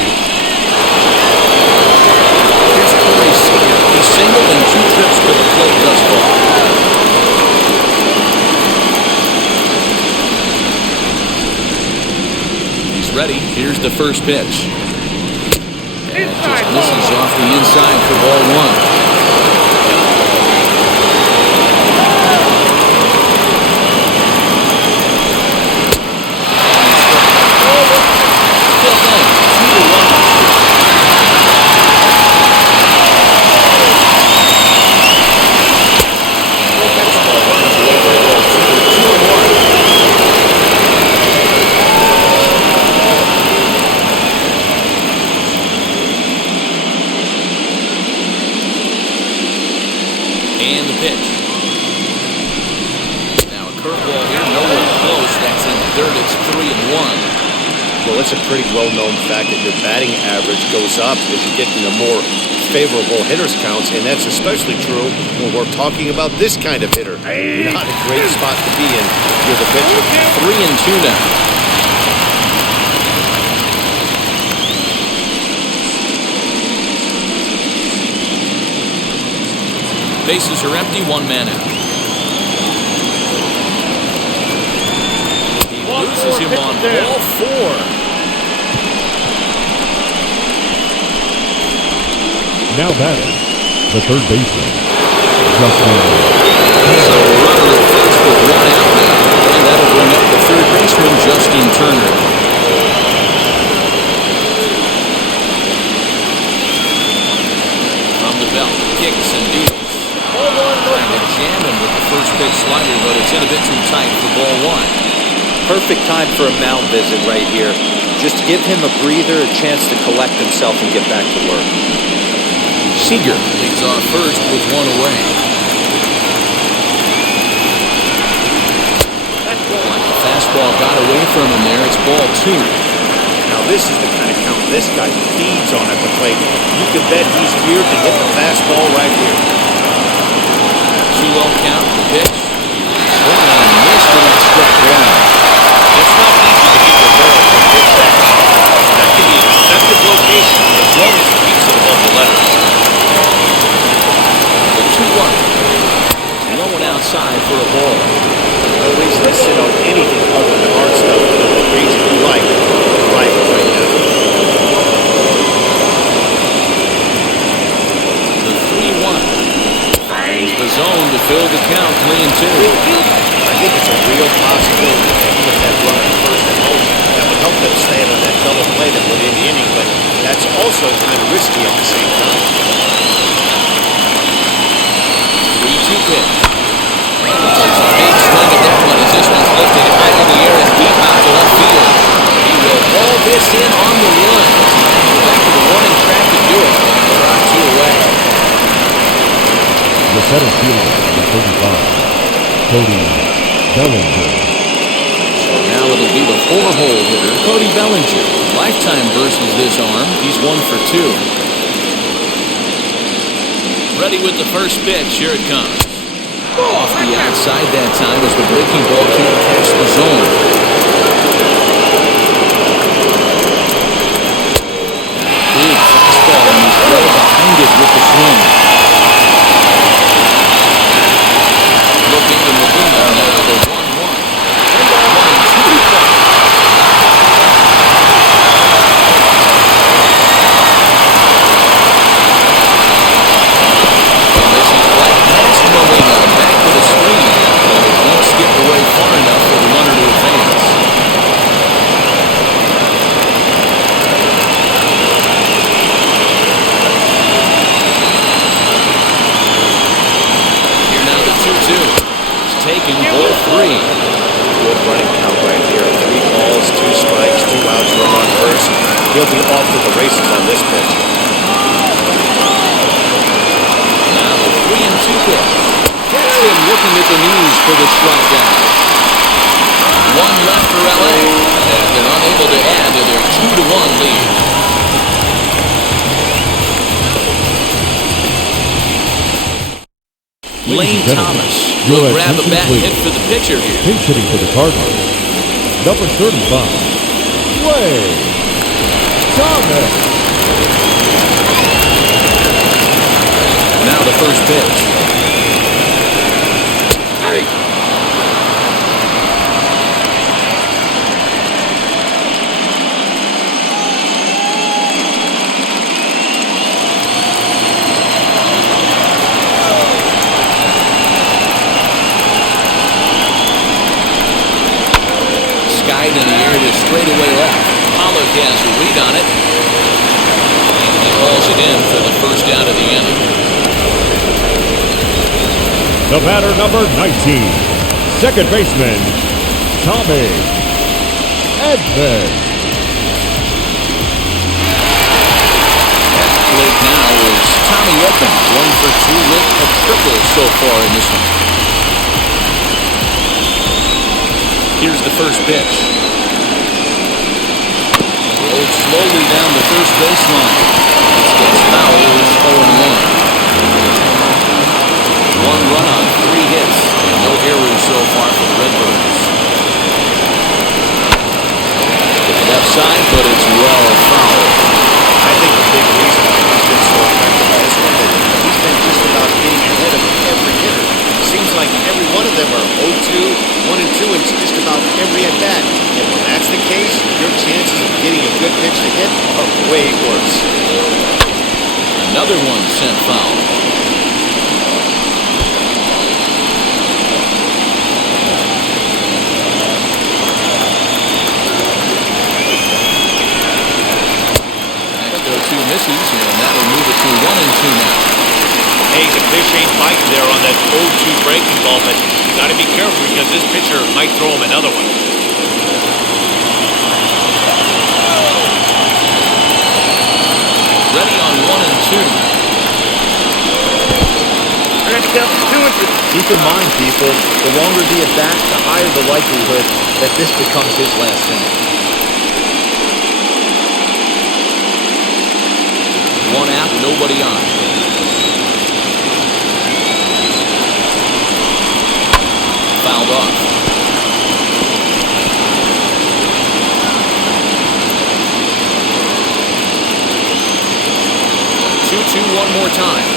Here's Corey Seager. He's singled in 2 trips to the plate thus far. He's ready. Here's the first pitch. And just misses off the inside for ball 1. Well, it's a pretty well-known fact that your batting average goes up as you get into more favorable hitters counts, and that's especially true when we're talking about this kind of hitter. Not a great spot to be in. You're the pitcher. 3-2 now. Bases are empty, one man out. He loses him on ball 4. Now batting, the third baseman, Justin. So runner at first with one out now, and that'll bring up the third baseman, Justin Turner. From the belt, kicks and deals. Trying to jam him with the first pitch slider, but it's in a bit too tight for ball 1. Perfect time for a mound visit right here. Just give him a breather, a chance to collect himself and get back to work. Seager leads off first with one away. Like the fastball got away from him there, it's ball 2. Now this is the kind of count this guy feeds on at the plate. You can bet he's geared to hit the fastball right here. 2-0 count, the pitch. Swung and missed, and it struck one. It's not easy to keep a barrel from pitch that high. That can be an effective location as long as he keeps it above the letters. The 2-1. Low and outside for a ball. No reason to sit on anything other than hard stuff in the region you like. Right right now. The 3-1. The zone to fill the count, 3-2. I think it's a real possibility to put that runner first at home. That would help them stay on that double play that would end the inning, but that's also kind of risky at the same time. 3-2 pitch. Takes a big swing at that one as this one's lifted high in the air and deep out to left field. He will haul this in on the run. He's back to the warning track to do it. They're on 2 away. The center fielder, the 35, Cody Bellinger. So now it'll be the 4-hole hitter, Cody Bellinger. Lifetime versus this arm. He's 1 for 2. Ready with the first pitch. Here it comes. Off the outside that time as the breaking ball can't catch the zone. Big fastball, and he's well behind it with the swing. Looking to Medina, now the 1-1. 1-2 count. And this is right past Molina, back to the screen. And it won't skip away far enough for the runner to advance. Here now the 2-2. Taken, ball 3. Good running count right here. 3 balls, 2 strikes, 2 outs, run on first. He'll be off to the races on this pitch. Now the 3-2 pitch. Gets him looking at the knees for the strikeout. 1 left for LA, and they're unable to add to their 2-1 lead. Lane Thomas will grab a bat hit for the pitcher here. Pinch hitting for the Cardinals, number 35, Wade Thomas. Now the first pitch. Skied in the air to straightaway left. Pollock has a read on it. And he hauls it in for the first out of the inning. The batter, number 19, second baseman, Tommy Edman. At the plate now is Tommy Edman, 1 for 2 with a triple so far in this one. Here's the first pitch. slowly down the first baseline. This gets foul. It's 0-1. 1 run on 3 hits. And no errors so far for the Redbirds. Left side, but it's well fouled. I think the big reason why he's been so effective in this one is he's been just about getting ahead of every hitter. Seems like every one of them are 0-2, 1-2 in just about every at-bat. And when that's the case, your chances of getting a good pitch to hit are way worse. Another one sent foul. Next 0-2 misses, and that will move it to 1-2 now. Hey, the fish ain't biting there on that 0-2 breaking ball, but you got to be careful because this pitcher might throw him another one. Ready on 1-2. Keep in mind, people, the longer the at-bat, the higher the likelihood that this becomes his last inning. 1 out, nobody on. Fouled off. 2-2 one more time.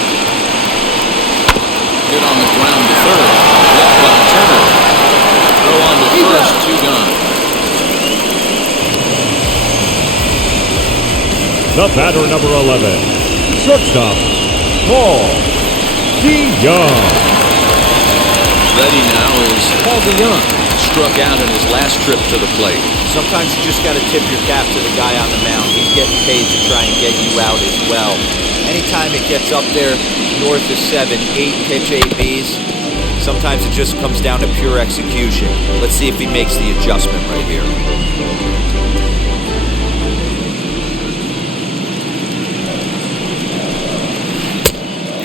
Hit on the ground to third. Left by Turner. Throw on to first, 2 gone. The batter, number 11, shortstop, Paul DeYoung. Ready now is Paul DeYoung. Struck out in his last trip to the plate. Sometimes you just got to tip your cap to the guy on the mound. He's getting paid to try and get you out as well. Anytime it gets up there north of 7, 8 pitch ABs, sometimes it just comes down to pure execution. Let's see if he makes the adjustment right here.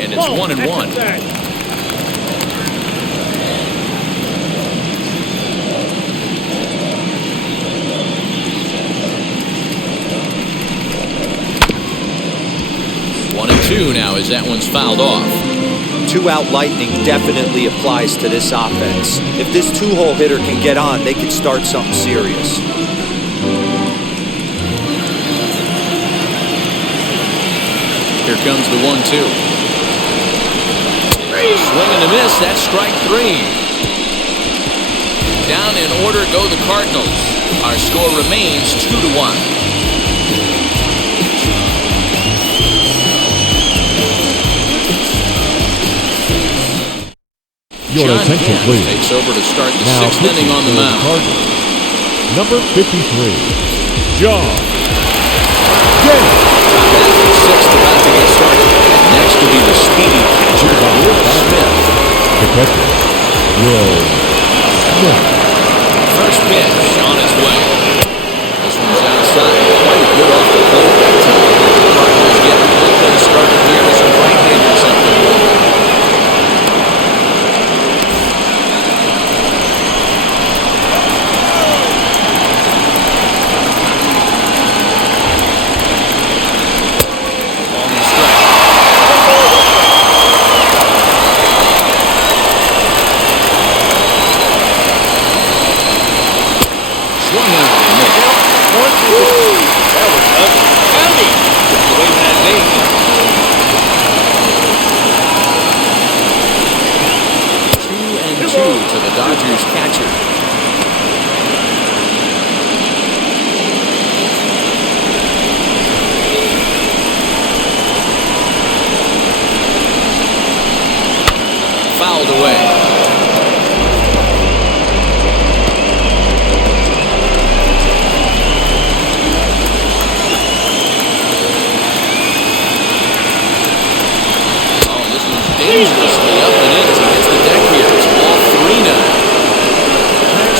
And it's 1-1. Two now as that one's fouled off. 2-out lightning definitely applies to this offense. If this 2-hole hitter can get on, they can start something serious. Here comes the 1-2. Swing and a miss. That's strike 3. Down in order go the Cardinals. Our score remains 2-1. Your attention, please. Takes over to start the Now 6th inning on the mound. Cardinals, number 53, John Gay. Top half of the 6th about to get started. Next will be the speedy catcher, Will Smith. The catcher, Will Smith. First pitch on its way. This one's outside. Quite good off the plate that time. Cardinals get the bullpen started here as a right-hander something. To the Dodgers catcher. Fouled away. Oh, this one's dangerously up and in as he hits the deck here. It's ball 3 now.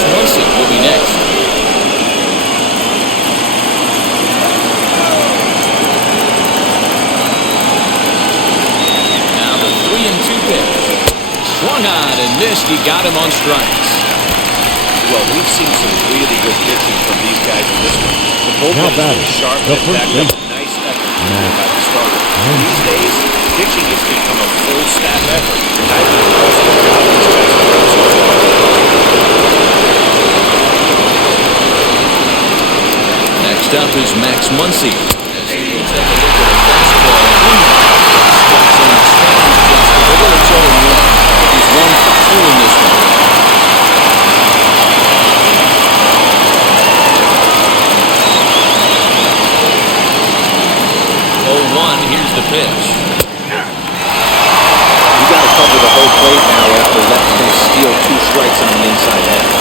Munson will be next. Now the 3-2 pitch. Swung on and missed. He got him on strikes. well. We've seen some really good pitching from these guys in this one. The bullpen has been sharp the and first backed up a nice effort by the starter. These days, pitching has become a full staff effort. And I think that's the job these guys have done so far. Next up is Max Muncy. As he will take a look at a fastball. Strikes him strange just a little. It's 0-1. He's 1 for 2 in this one. 0-1. Here's the pitch. You got to cover the whole plate now after letting him steal 2 strikes on the inside edge.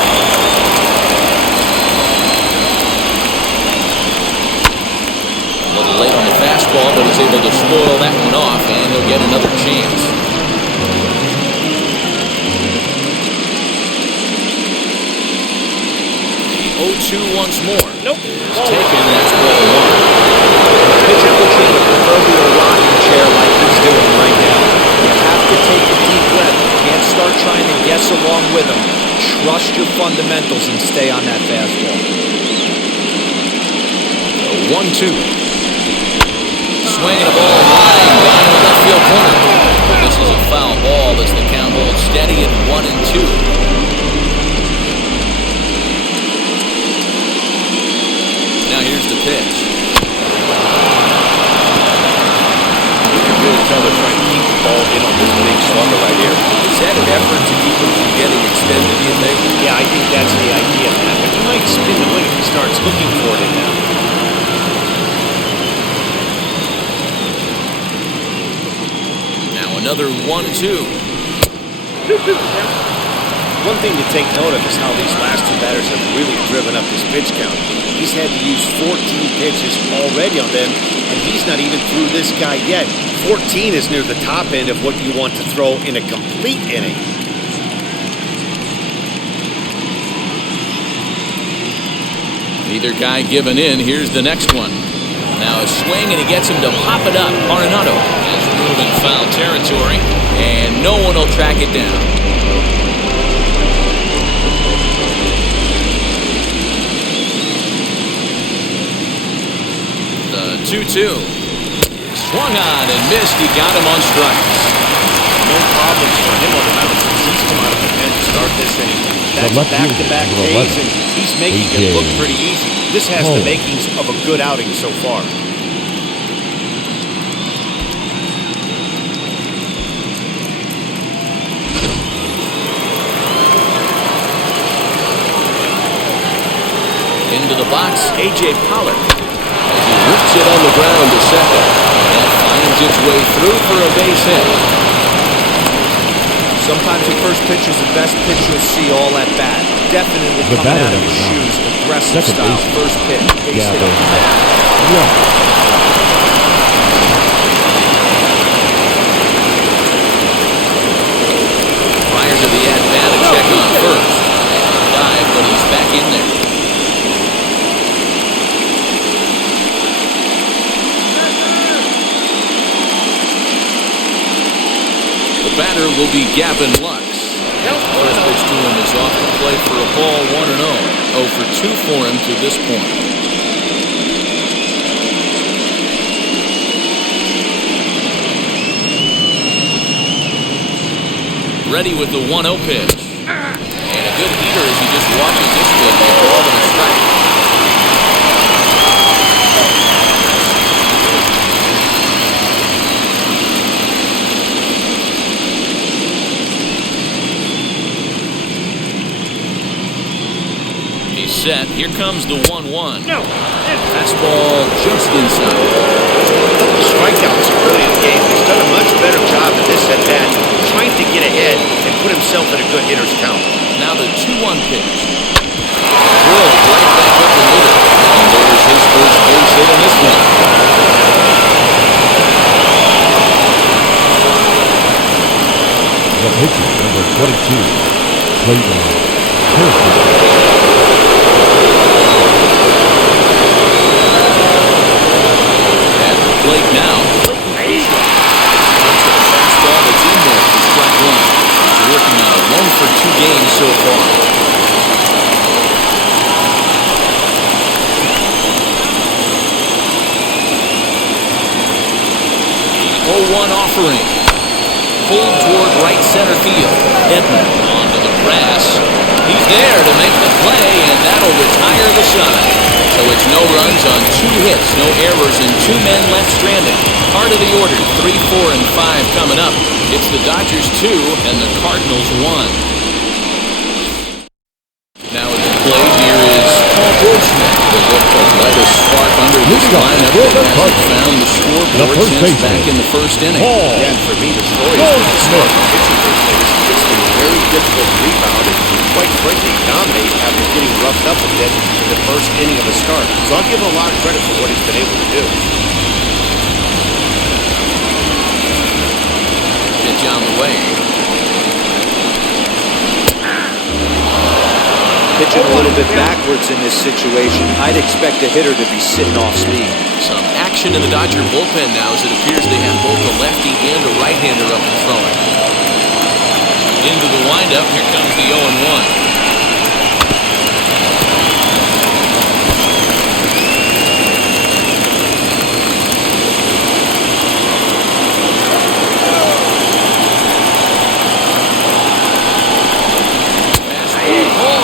A little late on the fastball, but he's able to spoil that one off, and he'll get another chance. The 0-2 once more. Nope. It's taken, that's ball 1. The pitcher puts you in a proverbial rocking chair like he's doing right now. You have to take a deep breath. You can't start trying to guess along with him. Trust your fundamentals and stay on that fastball. 1-2. Swinging a ball line down the left field corner. But this is a foul ball as the count holds steady at 1-2. Now here's the pitch. You can really tell they're trying to keep the ball in on this big slugger right here. Is that an effort to keep him from getting extended, do you think? Yeah, I think that's the idea, man. But he might spin the wing if he starts looking for it in now. Another 1-2. One thing to take note of is how these last 2 batters have really driven up his pitch count. He's had to use 14 pitches already on them, and he's not even through this guy yet. 14 is near the top end of what you want to throw in a complete inning. Neither guy giving in. Here's the next one. Now a swing, and he gets him to pop it up. Arenado has moved in foul territory, and no one will track it down. The 2-2. Swung on and missed. He got him on strikes. No problems for him on the mound since he's come out of the pen to start this inning. That's back-to-back days, and he's making it look pretty easy. This has the makings of a good outing so far. Into the box, A.J. Pollard. As he whips it on the ground to second. That finds its way through for a base hit. Sometimes your first pitch is the best pitch you'll see all at bat. Definitely coming out of his shoes, aggressive style, first pitch, base hit. Prior to the at-bat, a check on first. Dive, but he's back in there. The batter will be Gavin Lux. First pitch to him is off the plate for a ball, 1-0. 0 for 2 for him to this point. Ready with the 1-0 pitch. And a good heater as he just watches this pitch. A ball and a strike. Set. Here comes the 1-1. No. Fastball just inside. The strikeouts early in the game. He's done a much better job in this at-bat, trying to get ahead and put himself in a good hitter's count. Now the 2-1 pitch. Drilled right back up the middle. And there's his first base hit in this one. The pitcher, number 22, Clayton Kershaw. Plate now. Fastball that's in there for strike 1. He's working on a 1 for 2 games so far. 0-1 offering. Pulled toward right center field. Edman onto the grass. He's there to make the play, and that'll retire the side. So it's no runs on 2 hits, no errors, and 2 men left stranded. Part of the order, 3, 4, and 5 coming up. It's the Dodgers 2 and the Cardinals 1. Now at the plate, here is Paul Goldschmidt. The look to light a spark under this lineup that hasn't found the scoreboard since back in the first inning. Yeah, and for me, the story is when you start pitching those days, it's been very difficult to rebound and, quite frankly, dominate after getting roughed up a bit in the first inning of a start. So I'll give him a lot of credit for what he's been able to do. Pitch on the way. Pitching a little bit backwards in this situation. I'd expect a hitter to be sitting off speed. Some action in the Dodger bullpen now as it appears they have both a lefty and a right-hander up and throwing. Into the windup, here comes the 0-1.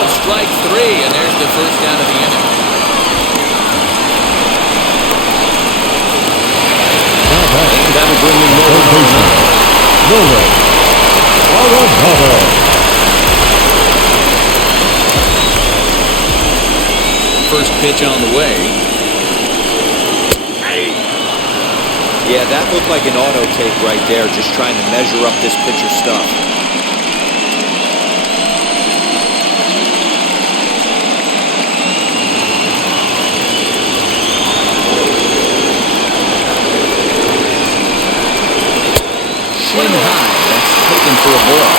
Strike 3, and there's the first out of the inning. And that'll bring in Nolan. First pitch on the way. Yeah, that looked like an auto take right there, just trying to measure up this pitcher's stuff. Shin high, that's taken for a ball.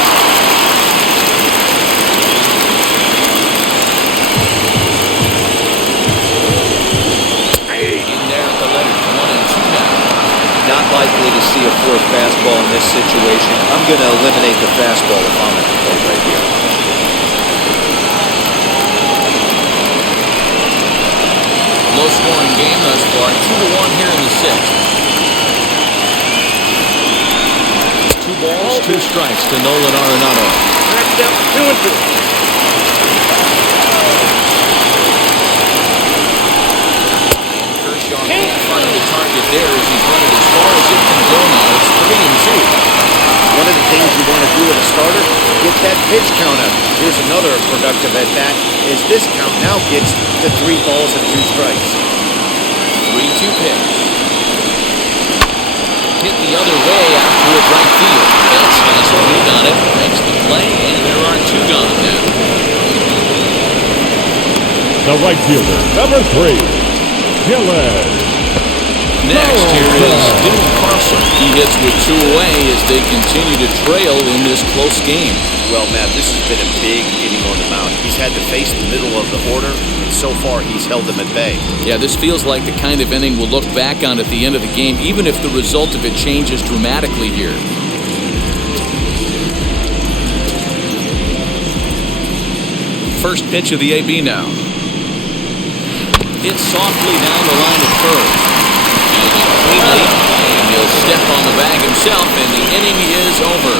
In there at the letters, 1 and 2 now. Not likely to see a 4th fastball in this situation. I'm going to eliminate the fastball if I'm at the plate right here. Low-scoring game thus far, 2-1 here in the 6th. 2 balls, 2 strikes to Nolan Arenado. Next up, 2 and 2. Kershaw in front of the target there as he's running as far as it can go now. It's 3 and 2. One of the things you want to do with a starter, get that pitch count up. Here's another productive at bat, is this count now gets to 3 balls and 2 strikes. 3-2 pitch. Hit the other way out toward right field. Betts has a lead on it, makes the play, and there are 2 gone now. The right fielder, number 3, Gillen. Next, here is Dylan Carlson. He hits with 2 away as they continue to trail in this close game. Well, Matt, this has been a big inning on the mound. He's had to face the middle of the order, and so far he's held them at bay. Yeah, this feels like the kind of inning we'll look back on at the end of the game, even if the result of it changes dramatically here. First pitch of the AB now. Hit softly down the line at first. Cleanly, and he'll step on the bag himself, and the inning is over.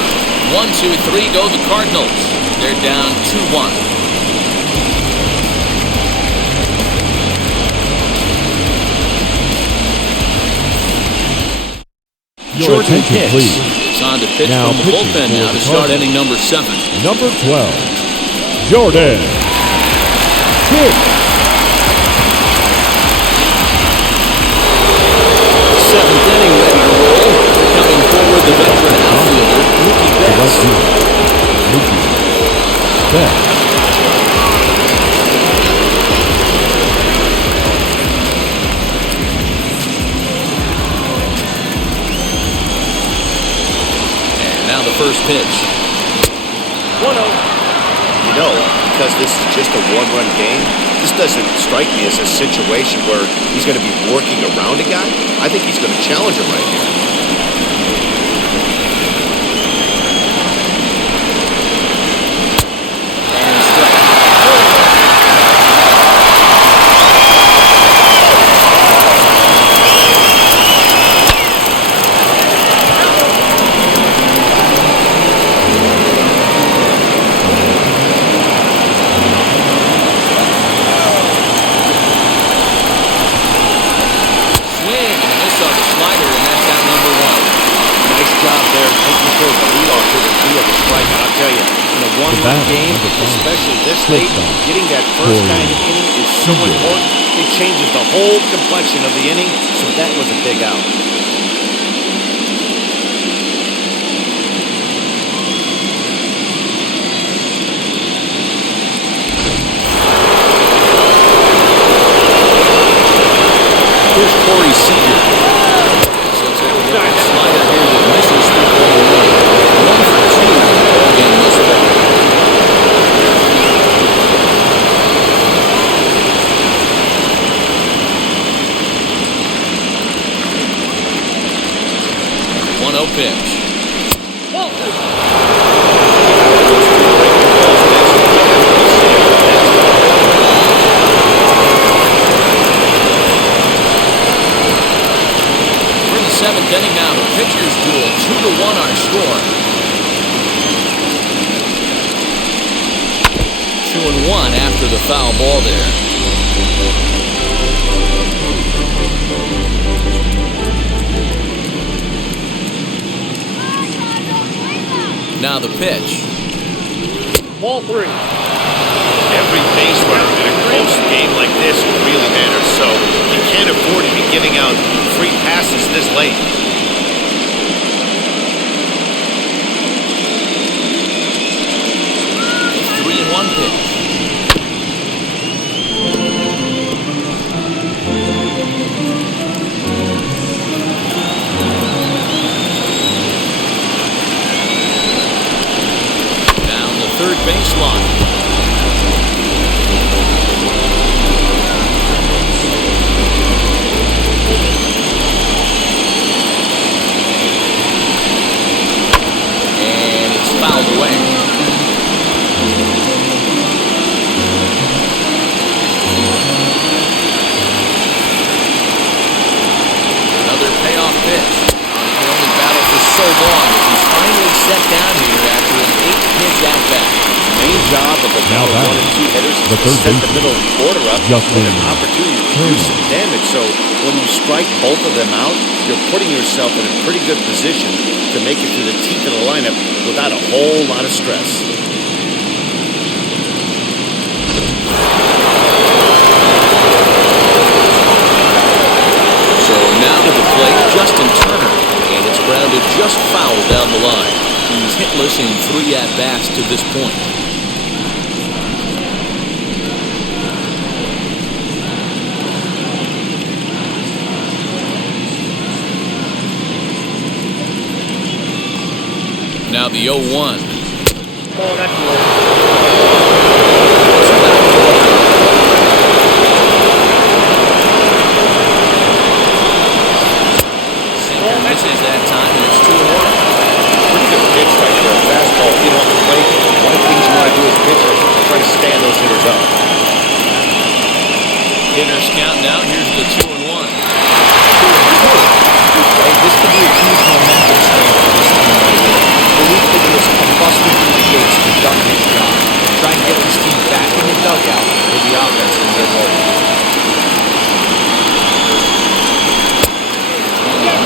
1-2-3 go the Cardinals. They're down 2-1. Your attention, pitch. please. It's on to pitch Now from the pitching bullpen for now the to start Cardinals. inning number 7. Number 12, Jordan. Kick. 7th inning, ready to roll. Coming forward, the veteran outfielder, Mookie Betts. Mookie Betts. And now the first pitch. 1-0. You know, because this is just a one-run game, this doesn't strike me as a situation where he's going to be working around a guy. I think he's going to challenge him right here. And strike. job there taking care of the leadoff hitter via the strikeout. I'll tell you, in a one-run game, especially this late, getting that first guy in the inning is so important. It changes the whole complexion of the inning, so that was a big out. Here's Corey Seager. So take a look at the slider here that misses the ball away. 1 for 2 in the ball game thus far. Pitch. For the 7th inning now, the pitchers duel. 2-1 our score. 2-1 after the foul ball there. Now the pitch. Ball 3. Every base runner in a close game like this really matters, so you can't afford to be giving out free passes this late. The 3-1 pitch. Third baseline. And it's fouled away. Another payoff pitch. He can only battle for so long as he's finally set down here after an 8-pitch at-bat. Main job of the now 1 and 2 hitters is to set the middle of the order up with an opportunity to do some damage. So when you strike both of them out, you're putting yourself in a pretty good position to make it to the teeth of the lineup without a whole lot of stress. So now to the plate, Justin Turner, and it's grounded just foul down the line. He's hitless in 3 at-bats to this point. Now the 0-1. Oh, that's low. Misses that time, and it's 2-1. Pretty good pitch right there. Fastball in off the plate. One of the things you want to do as a pitcher is try to stand those hitters up. Hitters count now. Here's the 2-1. Hey, this could be a huge momentum swing for this team right here. Belief that he was combusting through the gates to done his job. Try and get this team back in the dugout where the offense can get rolling.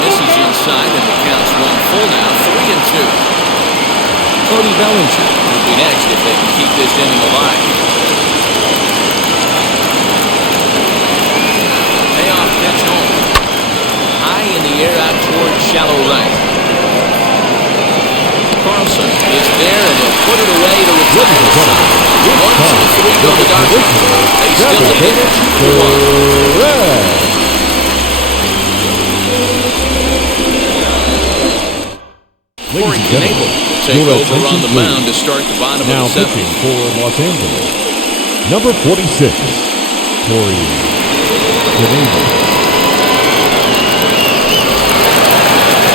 Misses inside, and the count's 1 full now. 3-2. Cody Bellinger will be next if they can keep this inning alive. Payoff pitch home. High in the air out towards shallow right. Carlson is there, and he'll put it away to retire the side. 1, 2, 3 go the Dodgers. They still lead it 2-1. Corey Knebel will take over on the mound to start the bottom now of the 7th. Pitching for Los Angeles, number 46, Corey Knebel.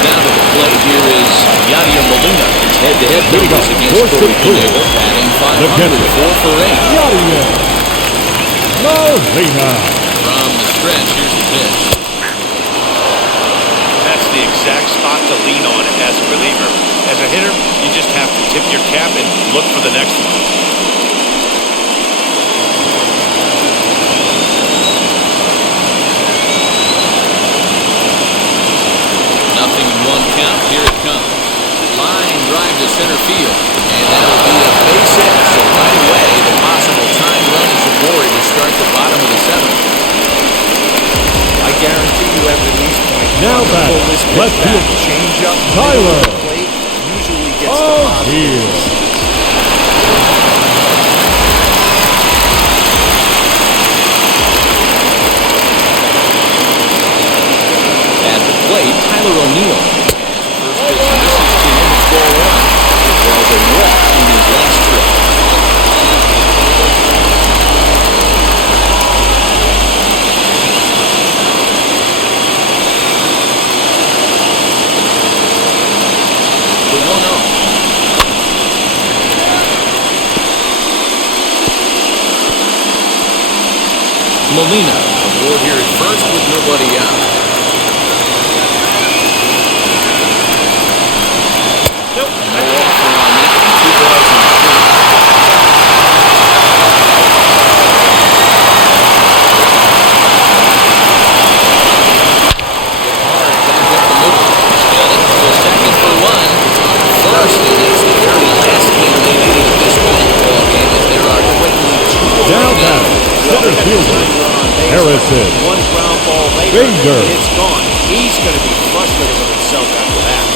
Now to the plate, here is Yadier Molina. His head-to-head numbers against Corey Knebel, batting 500, 4 for 8. Yadier Molina. From the stretch, here's the pitch. That's the exact spot to lean on as a reliever. As a hitter, you just have to tip your cap and look for the next one. Nothing in 1 count. Here it comes. drive to center field. And that'll be a base hit. So right away, the possible time run is aboard to start the bottom of the seventh. I guarantee you after these points, Now back, pull this pitch left back, field. change up, Tyler. middle of the plate, usually gets the Oh, positive. dear. At the plate, Tyler O'Neill. First pitch misses to him. It's ball one. Well, the walk in his last trip. The 1-0. Molina aboard here at first with nobody out. No offer on that. 2 balls and a strike. Hard back up the middle. He's got it to second for one. First, and that's the very last game they needed at this point in the ball game, as there are quickly 2 Down, away down. now. Center fielder. Harrison. One ground ball later, Bader. and it's gone. He's going to be frustrated with himself after that.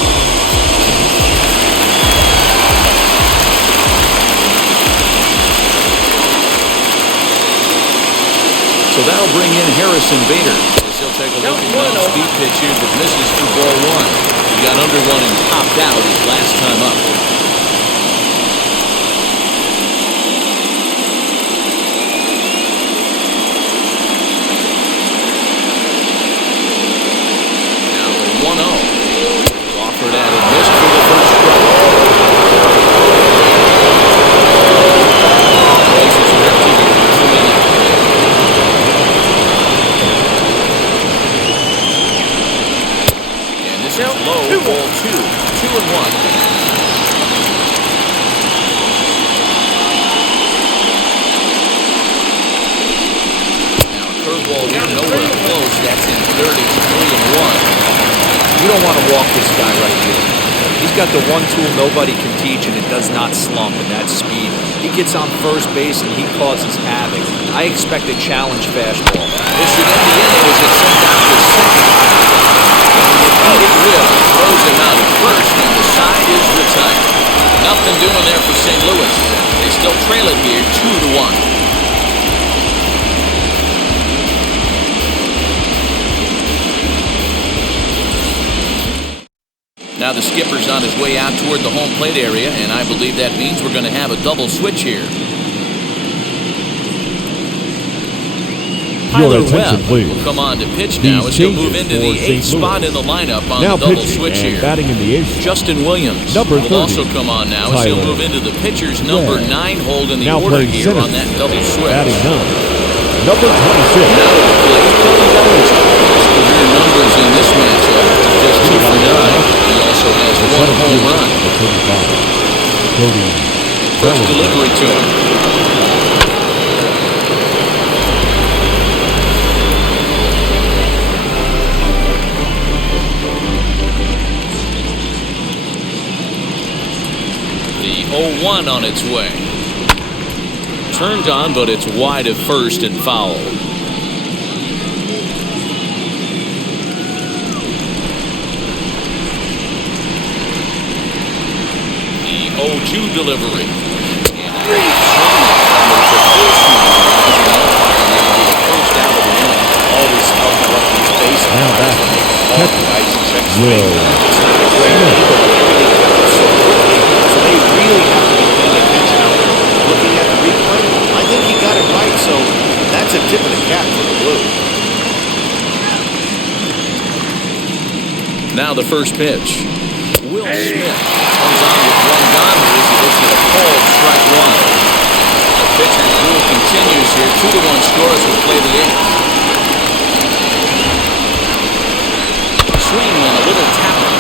So that'll bring in Harrison Bader. As he'll take a look at one speed pitch here that misses through ball one. He got under one and popped out his last time up. Now the 1-0. Offered at and missed for the first strike. Bases are empty here with 2 men out. This is low, ball 2, 2-1. Now a curveball here, nowhere close. That's in 30, 3-1. You don't want to walk this guy right here. He's got the one tool nobody can teach, and it does not slump, and that's speed. He gets on first base, and he causes havoc. I expect a challenge fastball. This should end the inning as it's sent down to second. And the beat it will throws him out at first, and the side is retired. Nothing doing there for St. Louis. They still trail it here, 2-1. Now the skipper's on his way out toward the home plate area, and I believe that means we're going to have a double switch here. Your Tyler attention, Webb please. will come on to pitch now as he'll move into the 8th spot in the lineup on Now the double pitching switch and here. batting in the 8th. Justin Williams Number will 30, also come on now as he'll Tyler move into the pitcher's number Webb. 9 hold in the Now order playing here center on that double switch. Batting 9. Number 26. Now to the plate, Cody Bellinger. His career numbers in this matchup, just 2 for 9. He also has 1 home run. Cody First Bellinger. delivery to him. The 0-1 on its way. Turned on, but it's wide of first and foul. The 0-2 delivery. And a great swing. There's a full swing as an umpire now with a first out of the inning. Always tough to run these bases. Now back. Off the ice and check Will swing. It's not a great deal, but everything happens so quickly, so they really have to be paying attention out there. Looking at the replay, I think he got it right, so that's a tip of the cap for the Blue. Now the first pitch. Will Smith comes on with 1 gone here as he looks at a called strike 1. The pitcher's rule continues here. 2-1 score as we play the 8th. Swing and a little tapper.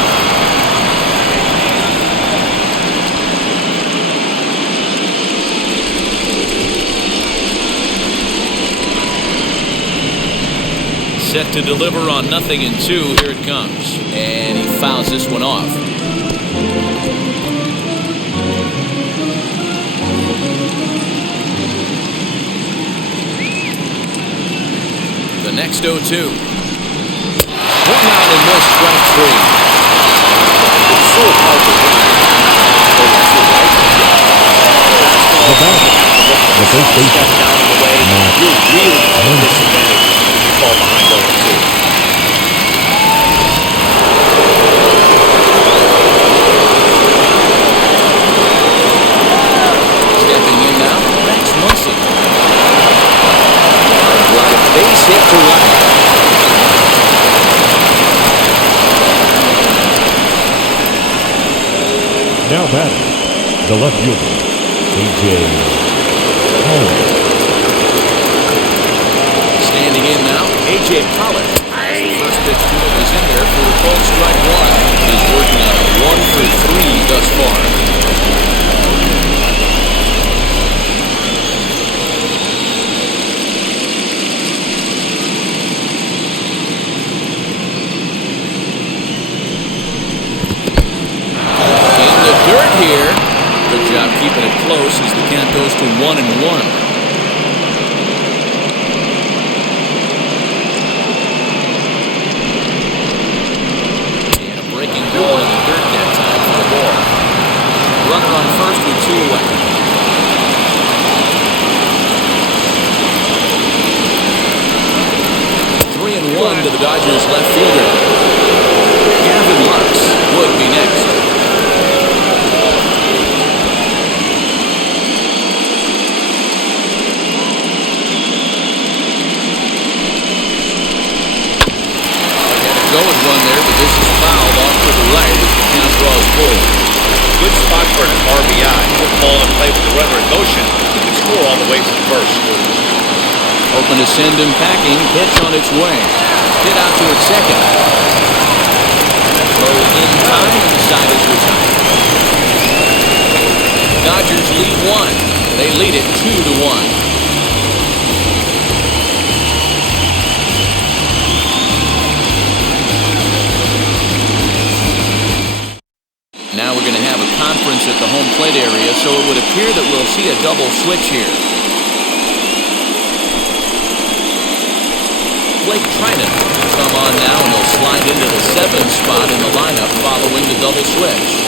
Set to deliver on 0-2. Here it comes. And he fouls this one off. The next 0-2. One out and missed, strike 3. It's so hard to hit that. The batter, the first Step baseman, down in the way. You're really at a disadvantage if you fall behind 0-2. Stepping in now, Max Muncy. Drive base hit to right. now batting, the left fielder, A.J. Standing in now, A.J. Pollock. The first pitch to him is in there for a called strike 1. He's working on a 1 for 3 thus far. Dirt here. Good job keeping it close as the count goes to 1-1. And a breaking ball in the dirt that time for the ball. Runner on first with 2 away. Three and 1 to the Dodgers left fielder. Gavin Lux would be next. Going run there, but this is fouled off to the right as the count draws full. Good spot for an RBI. Put the ball in play with the runner in motion. You can score all the way from first. Hoping to send him packing. Pitch on its way. Hit out to its second. Throw in time and the side is retired. Dodgers lead 1. They lead it 2-1. Now we're going to have a conference at the home plate area, so it would appear that we'll see a double switch here. Blake Trinan will come on now, and he'll slide into the 7th spot in the lineup following the double switch.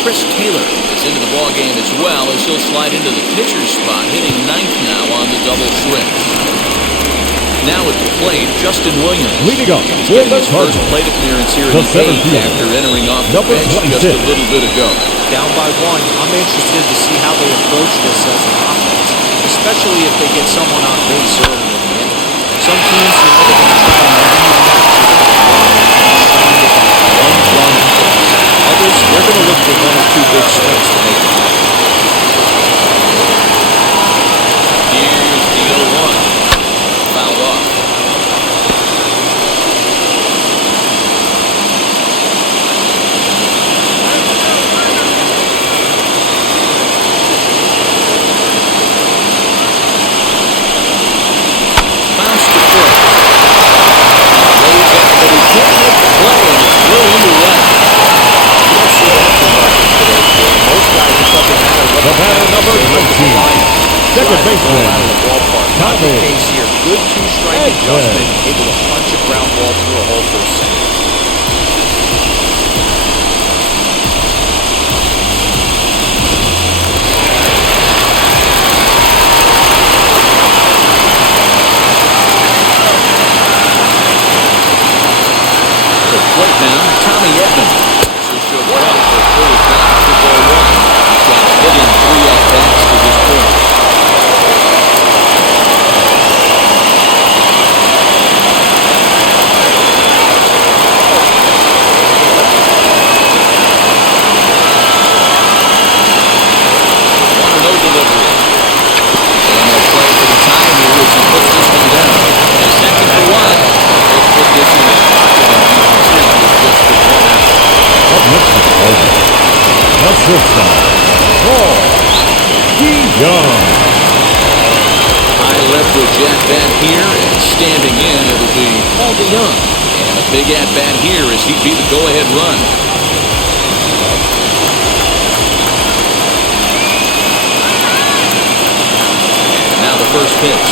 Chris Taylor is into the ballgame as well, as he'll slide into the pitcher's spot, hitting 9th now on the double switch. Now at the plate, Justin Williams. Leading up He's for getting the his first Cardinals, plate appearance here in the the center 8th fielder, after entering off the number bench just 26. a little bit ago. Down by 1, I'm interested to see how they approach this as an offense, especially if they get someone on base early in the inning. Some teams, they're going to try and manufacture try and get that one run hits. Others, they're going to look for 1 or 2 big swings to make it happen. Here's the 0-1. Fouled off. The batter, number 19, second baseman, Not the Tommy. case here. Good 2-strike adjustment, able to punch a ground ball through a hole for a second. The plate now, Tommy Edman. This should run for full count to ball 1. He's got a hit in 3 at-bats to this point. No delivery. And they'll play for the tie here as he puts this one down. And second for 1. They put this in his pocket and he continues with just the 1 out. Up next is Cardinals, the shortstop, Paul DeYoung. High leverage at-bat here, and standing in, it'll be Paul DeYoung. And a big at-bat here as he'd be the go-ahead run. And now the first pitch.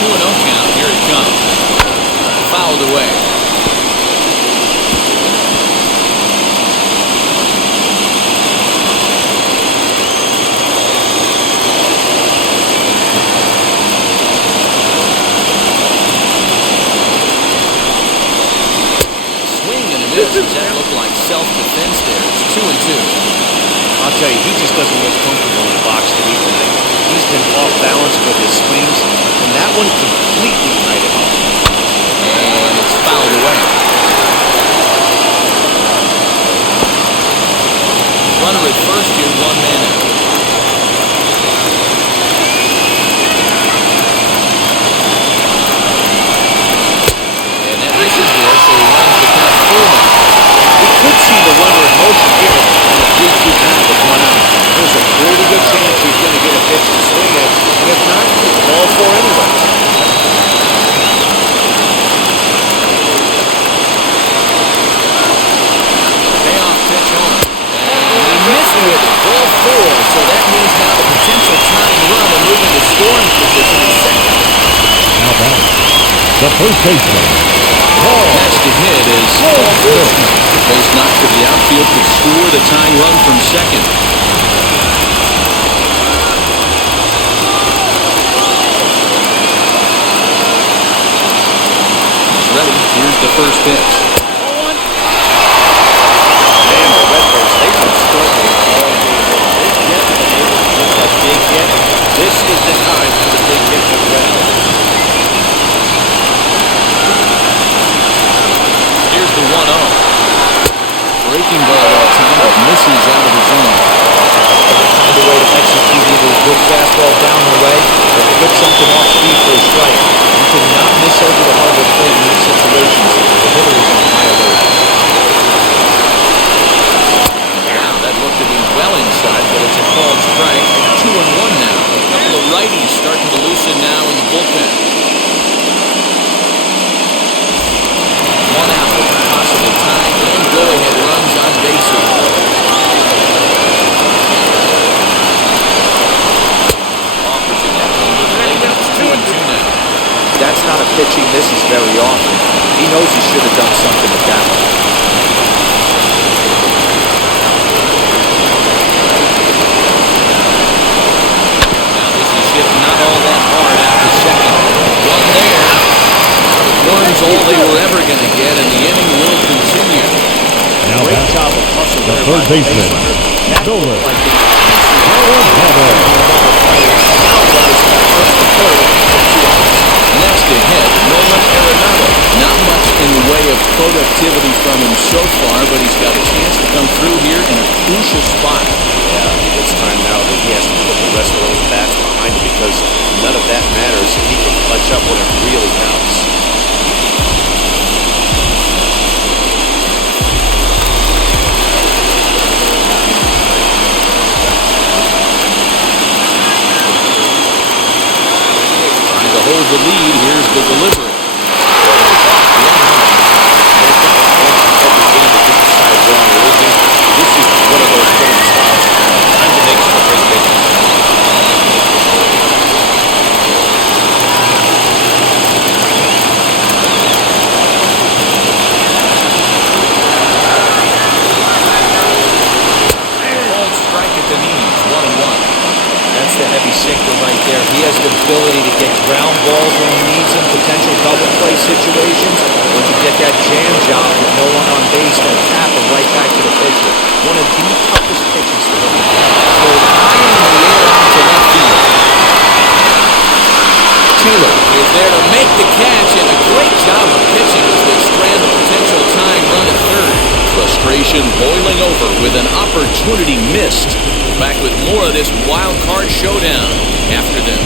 2-0 count. Here it comes. Fouled away. Does that look like self-defense there? It's 2-2. I'll tell you, he just doesn't look comfortable in the box to me tonight. He's been off balance with his swings, and that one completely tied him up. And it's fouled away. Runner at first here, 1 man out. And that misses there, so he runs the count forward. Could see the runner in motion here on the 3-2 count with 1 out. There's a pretty good chance he's going to get a pitch to swing at, and if not, he's ball 4 anyway. Payoff pitch on. And he missed with it, ball 4, so that means now the potential tying run and moving to scoring position in second. Now back, the first baseman. Next to hit is base knock to the outfield could score the tying run from second. He's ready. Here's the first pitch. Man, the Redbirds, they've been struggling all game long. They've yet been able to get that big hit. This is the time for the big hit for the Redbirds. Here's the 1-0. Breaking ball that time, but misses out of the zone. Find a way to execute either a good fastball down the way or flip something off speed for a strike. You cannot miss over the hardwood plate in these situations. The hitter is on high alert. Wow, that looked to be well inside, but it's a called strike. 2-1 now. A couple of righties starting to loosen now in the bullpen. 1 out with possible time and go-ahead runs on bases. Offers it that one with the leg. It's 2-2 now. That's not a pitch he misses very often. He knows he should have done something with that one. Now this is hit not all that hard out to second. One there. One's all they were ever going to get, and the inning will continue. Now Great back, job of hustle the there third by the baseman. base runner. That Nolan. looked like the Next to hit, Nolan Arenado. Not much in the way of productivity from him so far, but he's got a chance to come through here in a crucial spot. Yeah, it's time now that he has to put the rest of those bats behind him because none of that matters. He can clutch up when it really counts. Trying to hold the lead. Here's the delivery. This is one of those hitting styles. Time to make some great pitches. Called strike at the knees. 1-1. That's the heavy sinker right there. He has the ability to get ground balls when he needs them, potential double play situations, or to get that jam job with no one on base and tap it right back to the pitcher. One of the toughest pitches to hit. Thrown high in the air out to left field. Taylor is there to make the catch, and a great job of pitching as they strand the potential tying run at third. Frustration boiling over with an opportunity missed. Back with more of this wild card showdown after this.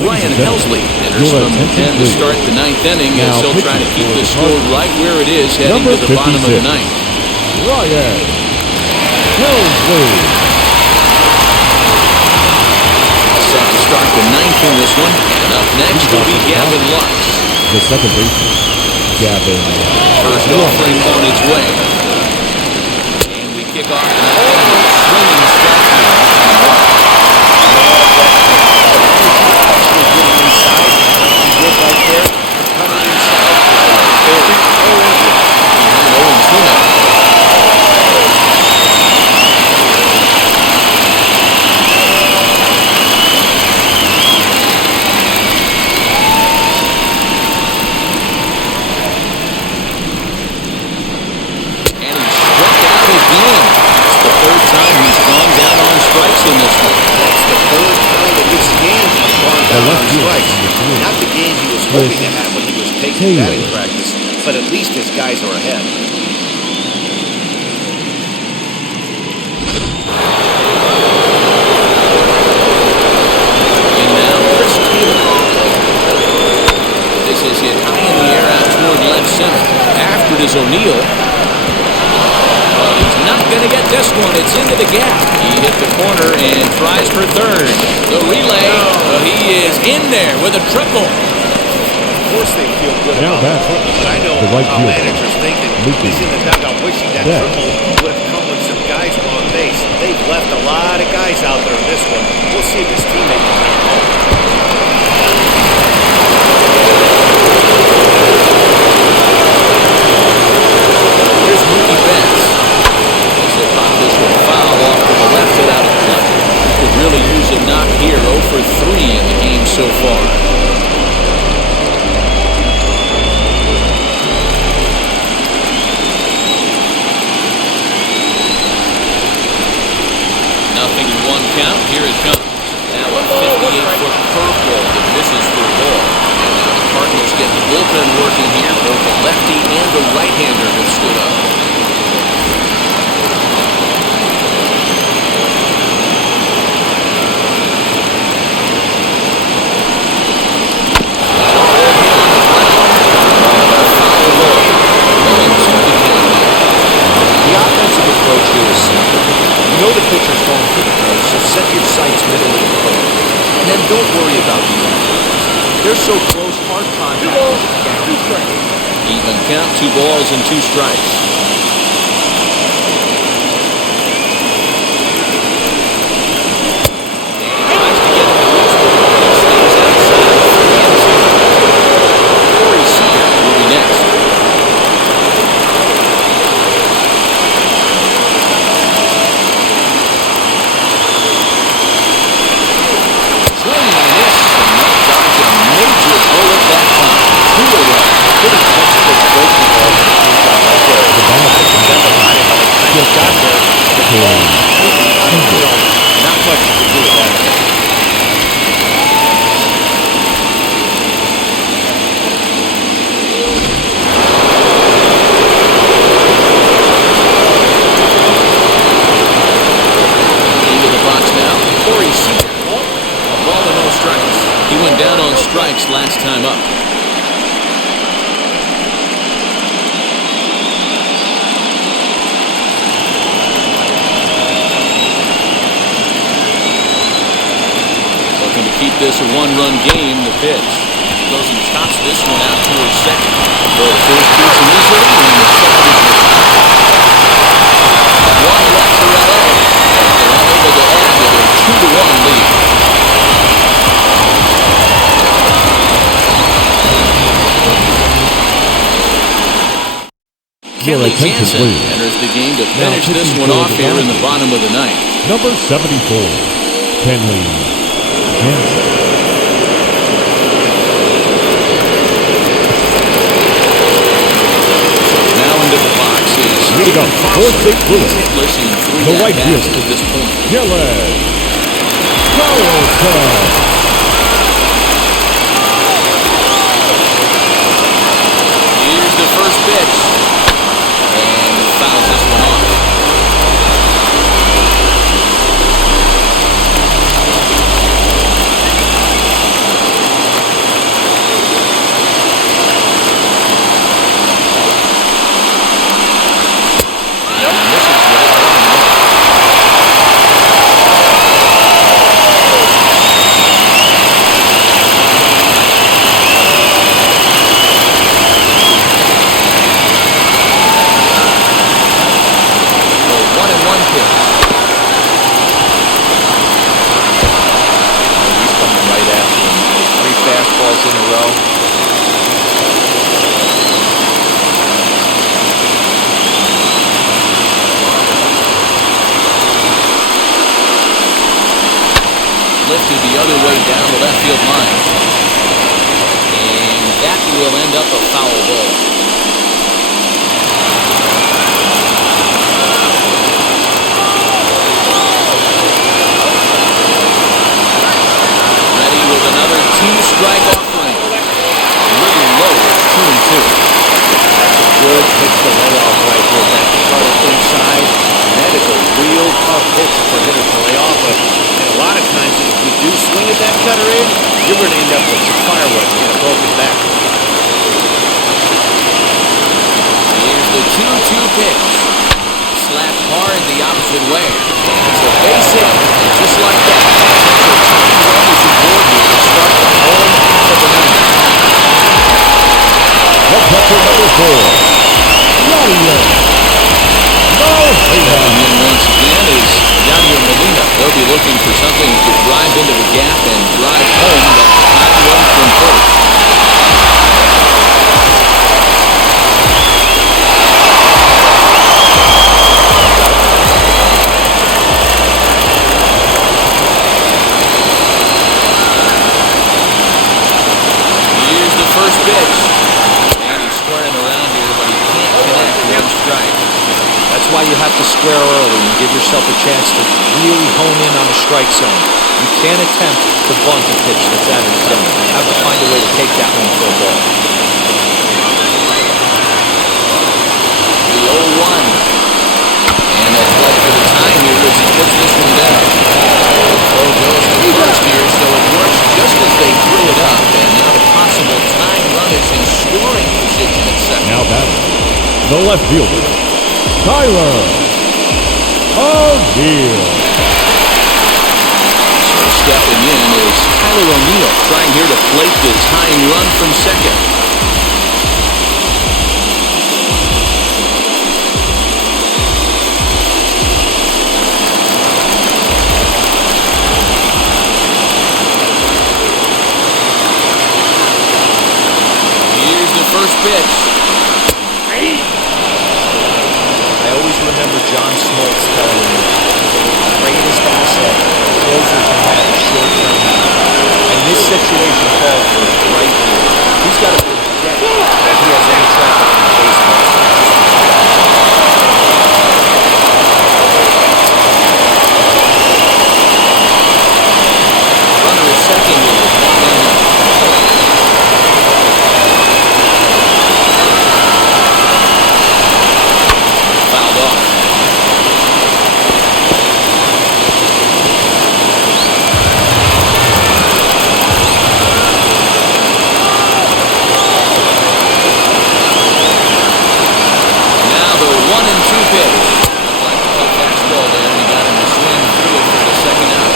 Ryan Helsley enters from the pen to start the 9th inning as he'll try to keep the score right where it is heading to the bottom of the 9th. Ryan Helsley. Set to start the 9th in this one, and up next will be Gavin Lux. The second baseman, Gavin. First offering on its way. And we kick off the 9th inning with swinging strike. out on left field strikes. in the field. Not the game he was hoping to have when he was taking batting practice, but at least his guys are ahead. And now Chris Taylor. This is hit high in the air out toward left center. After it is O'Neill. He's not going to get this one. It's into the gap. He hit the corner and tries for third. The relay. He is in there with a triple. Of course they feel good Now about back, the triple, but I know the right how fielder, managers thinking. He's in the dugout wishing that Back. triple would have come when some guys were on base. They've left a lot of guys out there in this one. We'll see if his teammate can bring him home. Here's Mookie Betts. As they pop this one foul off to the left and out of play. Could really use a knock here. 0 for 3 in the game so far. Nothing in one count. Here it comes. Now a 58-foot curveball that misses for a ball. And now the Cardinals get the bullpen working here. Both the lefty and the right-hander have stood up. The offensive approach here is simple. You know the pitcher's going for the throw, so set your sights middle of the plate. And then don't worry about the infield. They're so close, hard contact is a guarantee. Even count, 2 balls and 2 strikes. Tries to get him to reach the ball. He stays outside. 3-2. Corey Seager will be next. Swing and a miss. And that dodged a major bullet that time. 2-1. Pretty textbook breaking ball from the shot right there. The ball doesn't matter how the time got there. The ball is completely out of the zone. Not much you can do with that. Into the box now. Corey Seager. A ball and no strikes. He went down on strikes last time up. Looking to keep this a 1-run game. The pitch goes and chops this one out towards second. Throw to first beats him easily, and the shot is retired. 1 left for LA. They're unable to add to their 2-1 lead. Kelly Jansen enters the game to finish this one off here in the bottom of the ninth. Number 74, Kenley Jansen. Now into the box is Here we go. For St. Louis, hitless in 3 the right at-bats fielder, to this point. Gillen Carlson. Here's the first pitch. And he fouls this one off. And misses with it. 1-1. He's coming right after him. 3 fastballs in a row. Lifted the other way down the left field line. And that will end up a foul ball. Ready with another strike offering. A little low. It's 2-2. That's a good pitch to lay off right here. That cutter inside. That is a real tough pitch for hitter to lay off of. And a lot of times, if you do swing at that cutter in, you're going to end up with some firewood and a broken back. Here's the 2-2 pitch. Slapped hard the opposite way. And it's a base hit. And just like that, the tying run is aboard here to start the home half of the ninth. The catcher number 4. Yadier. Stepping in once again is Yadier Molina. They'll be looking for something to drive into the gap and drive home that tying run from first. Here's the first pitch. And he's squaring around here, but he can't connect. One strike. That's why you have to square early and give yourself a chance to really hone in on the strike zone. You can't attempt to bunt a pitch that's out of the zone. You have to find a way to take that one for a ball. The 0-1. And a play for the time here as he puts this one down. Throw goes to first here, so it works just as they threw it up. And now the possible tying run is in scoring position at second. Now batting, the left fielder, Tyler O'Neill. So stepping in is Tyler O'Neill, trying here to plate the tying run from second. Here's the first pitch. I always remember John Smoltz telling me the greatest asset a closer can have is short-term memory. And this situation calls for it right here. He's got to forget that he has any traffic in the baseball. Runner at second here with 1 down. Fouled off. Now the 1-2 pitch. Looked like a tough fastball there, and he got him to swing through it for the second out.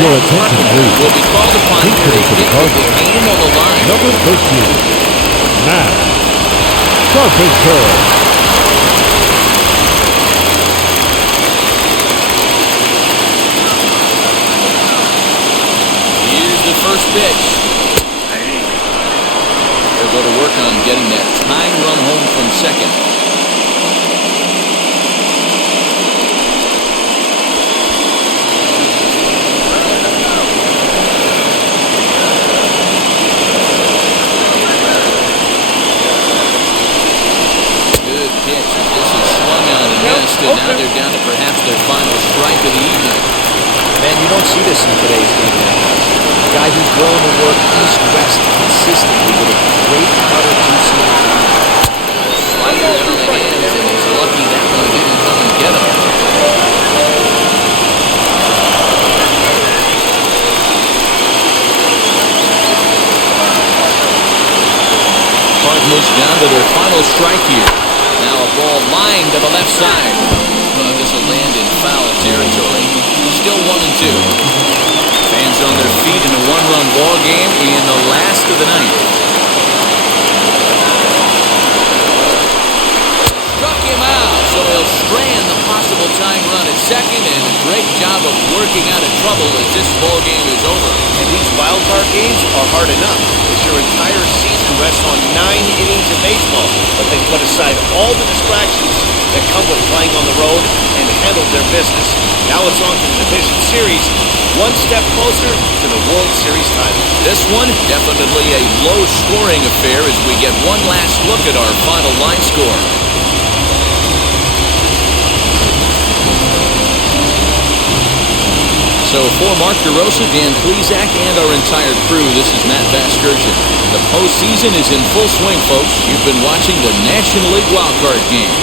Your attention, please. Will be called upon He's here to hitting for the hit with the Cardinals. game on the line. Number 13, Matt Carpenter. Here's the first pitch. They'll go to work on getting that tying run home from second. Good pitch. This is swung on and missed, and now they're down to perhaps their final strike of the evening. Man, you don't see this in today's game nowadays. A guy who's willing to work east-west consistently with a great cutter two-seamer. Slider in on the hands, and he's lucky that one didn't come and get him. Cardinals down to their final strike here. Now a ball lined to the left side. Well, this will land in foul territory. Still 1-2. Fans on their feet in a one-run ball game in the last of the ninth. Struck him out, so he'll strand the possible tying run at second, and a great job of working out of trouble as this ball game is over. And these wild card games are hard enough, as your entire season rests on 9 innings of baseball. But they put aside all the distractions that come with playing on the road and handled their business. Now it's on to the division series, one step closer to the World Series title. This one, definitely a low-scoring affair as we get one last look at our final line score. So for Mark DeRosa, Dan Plesac, and our entire crew, this is Matt Vasgersian. The postseason is in full swing, folks. You've been watching the National League wildcard game.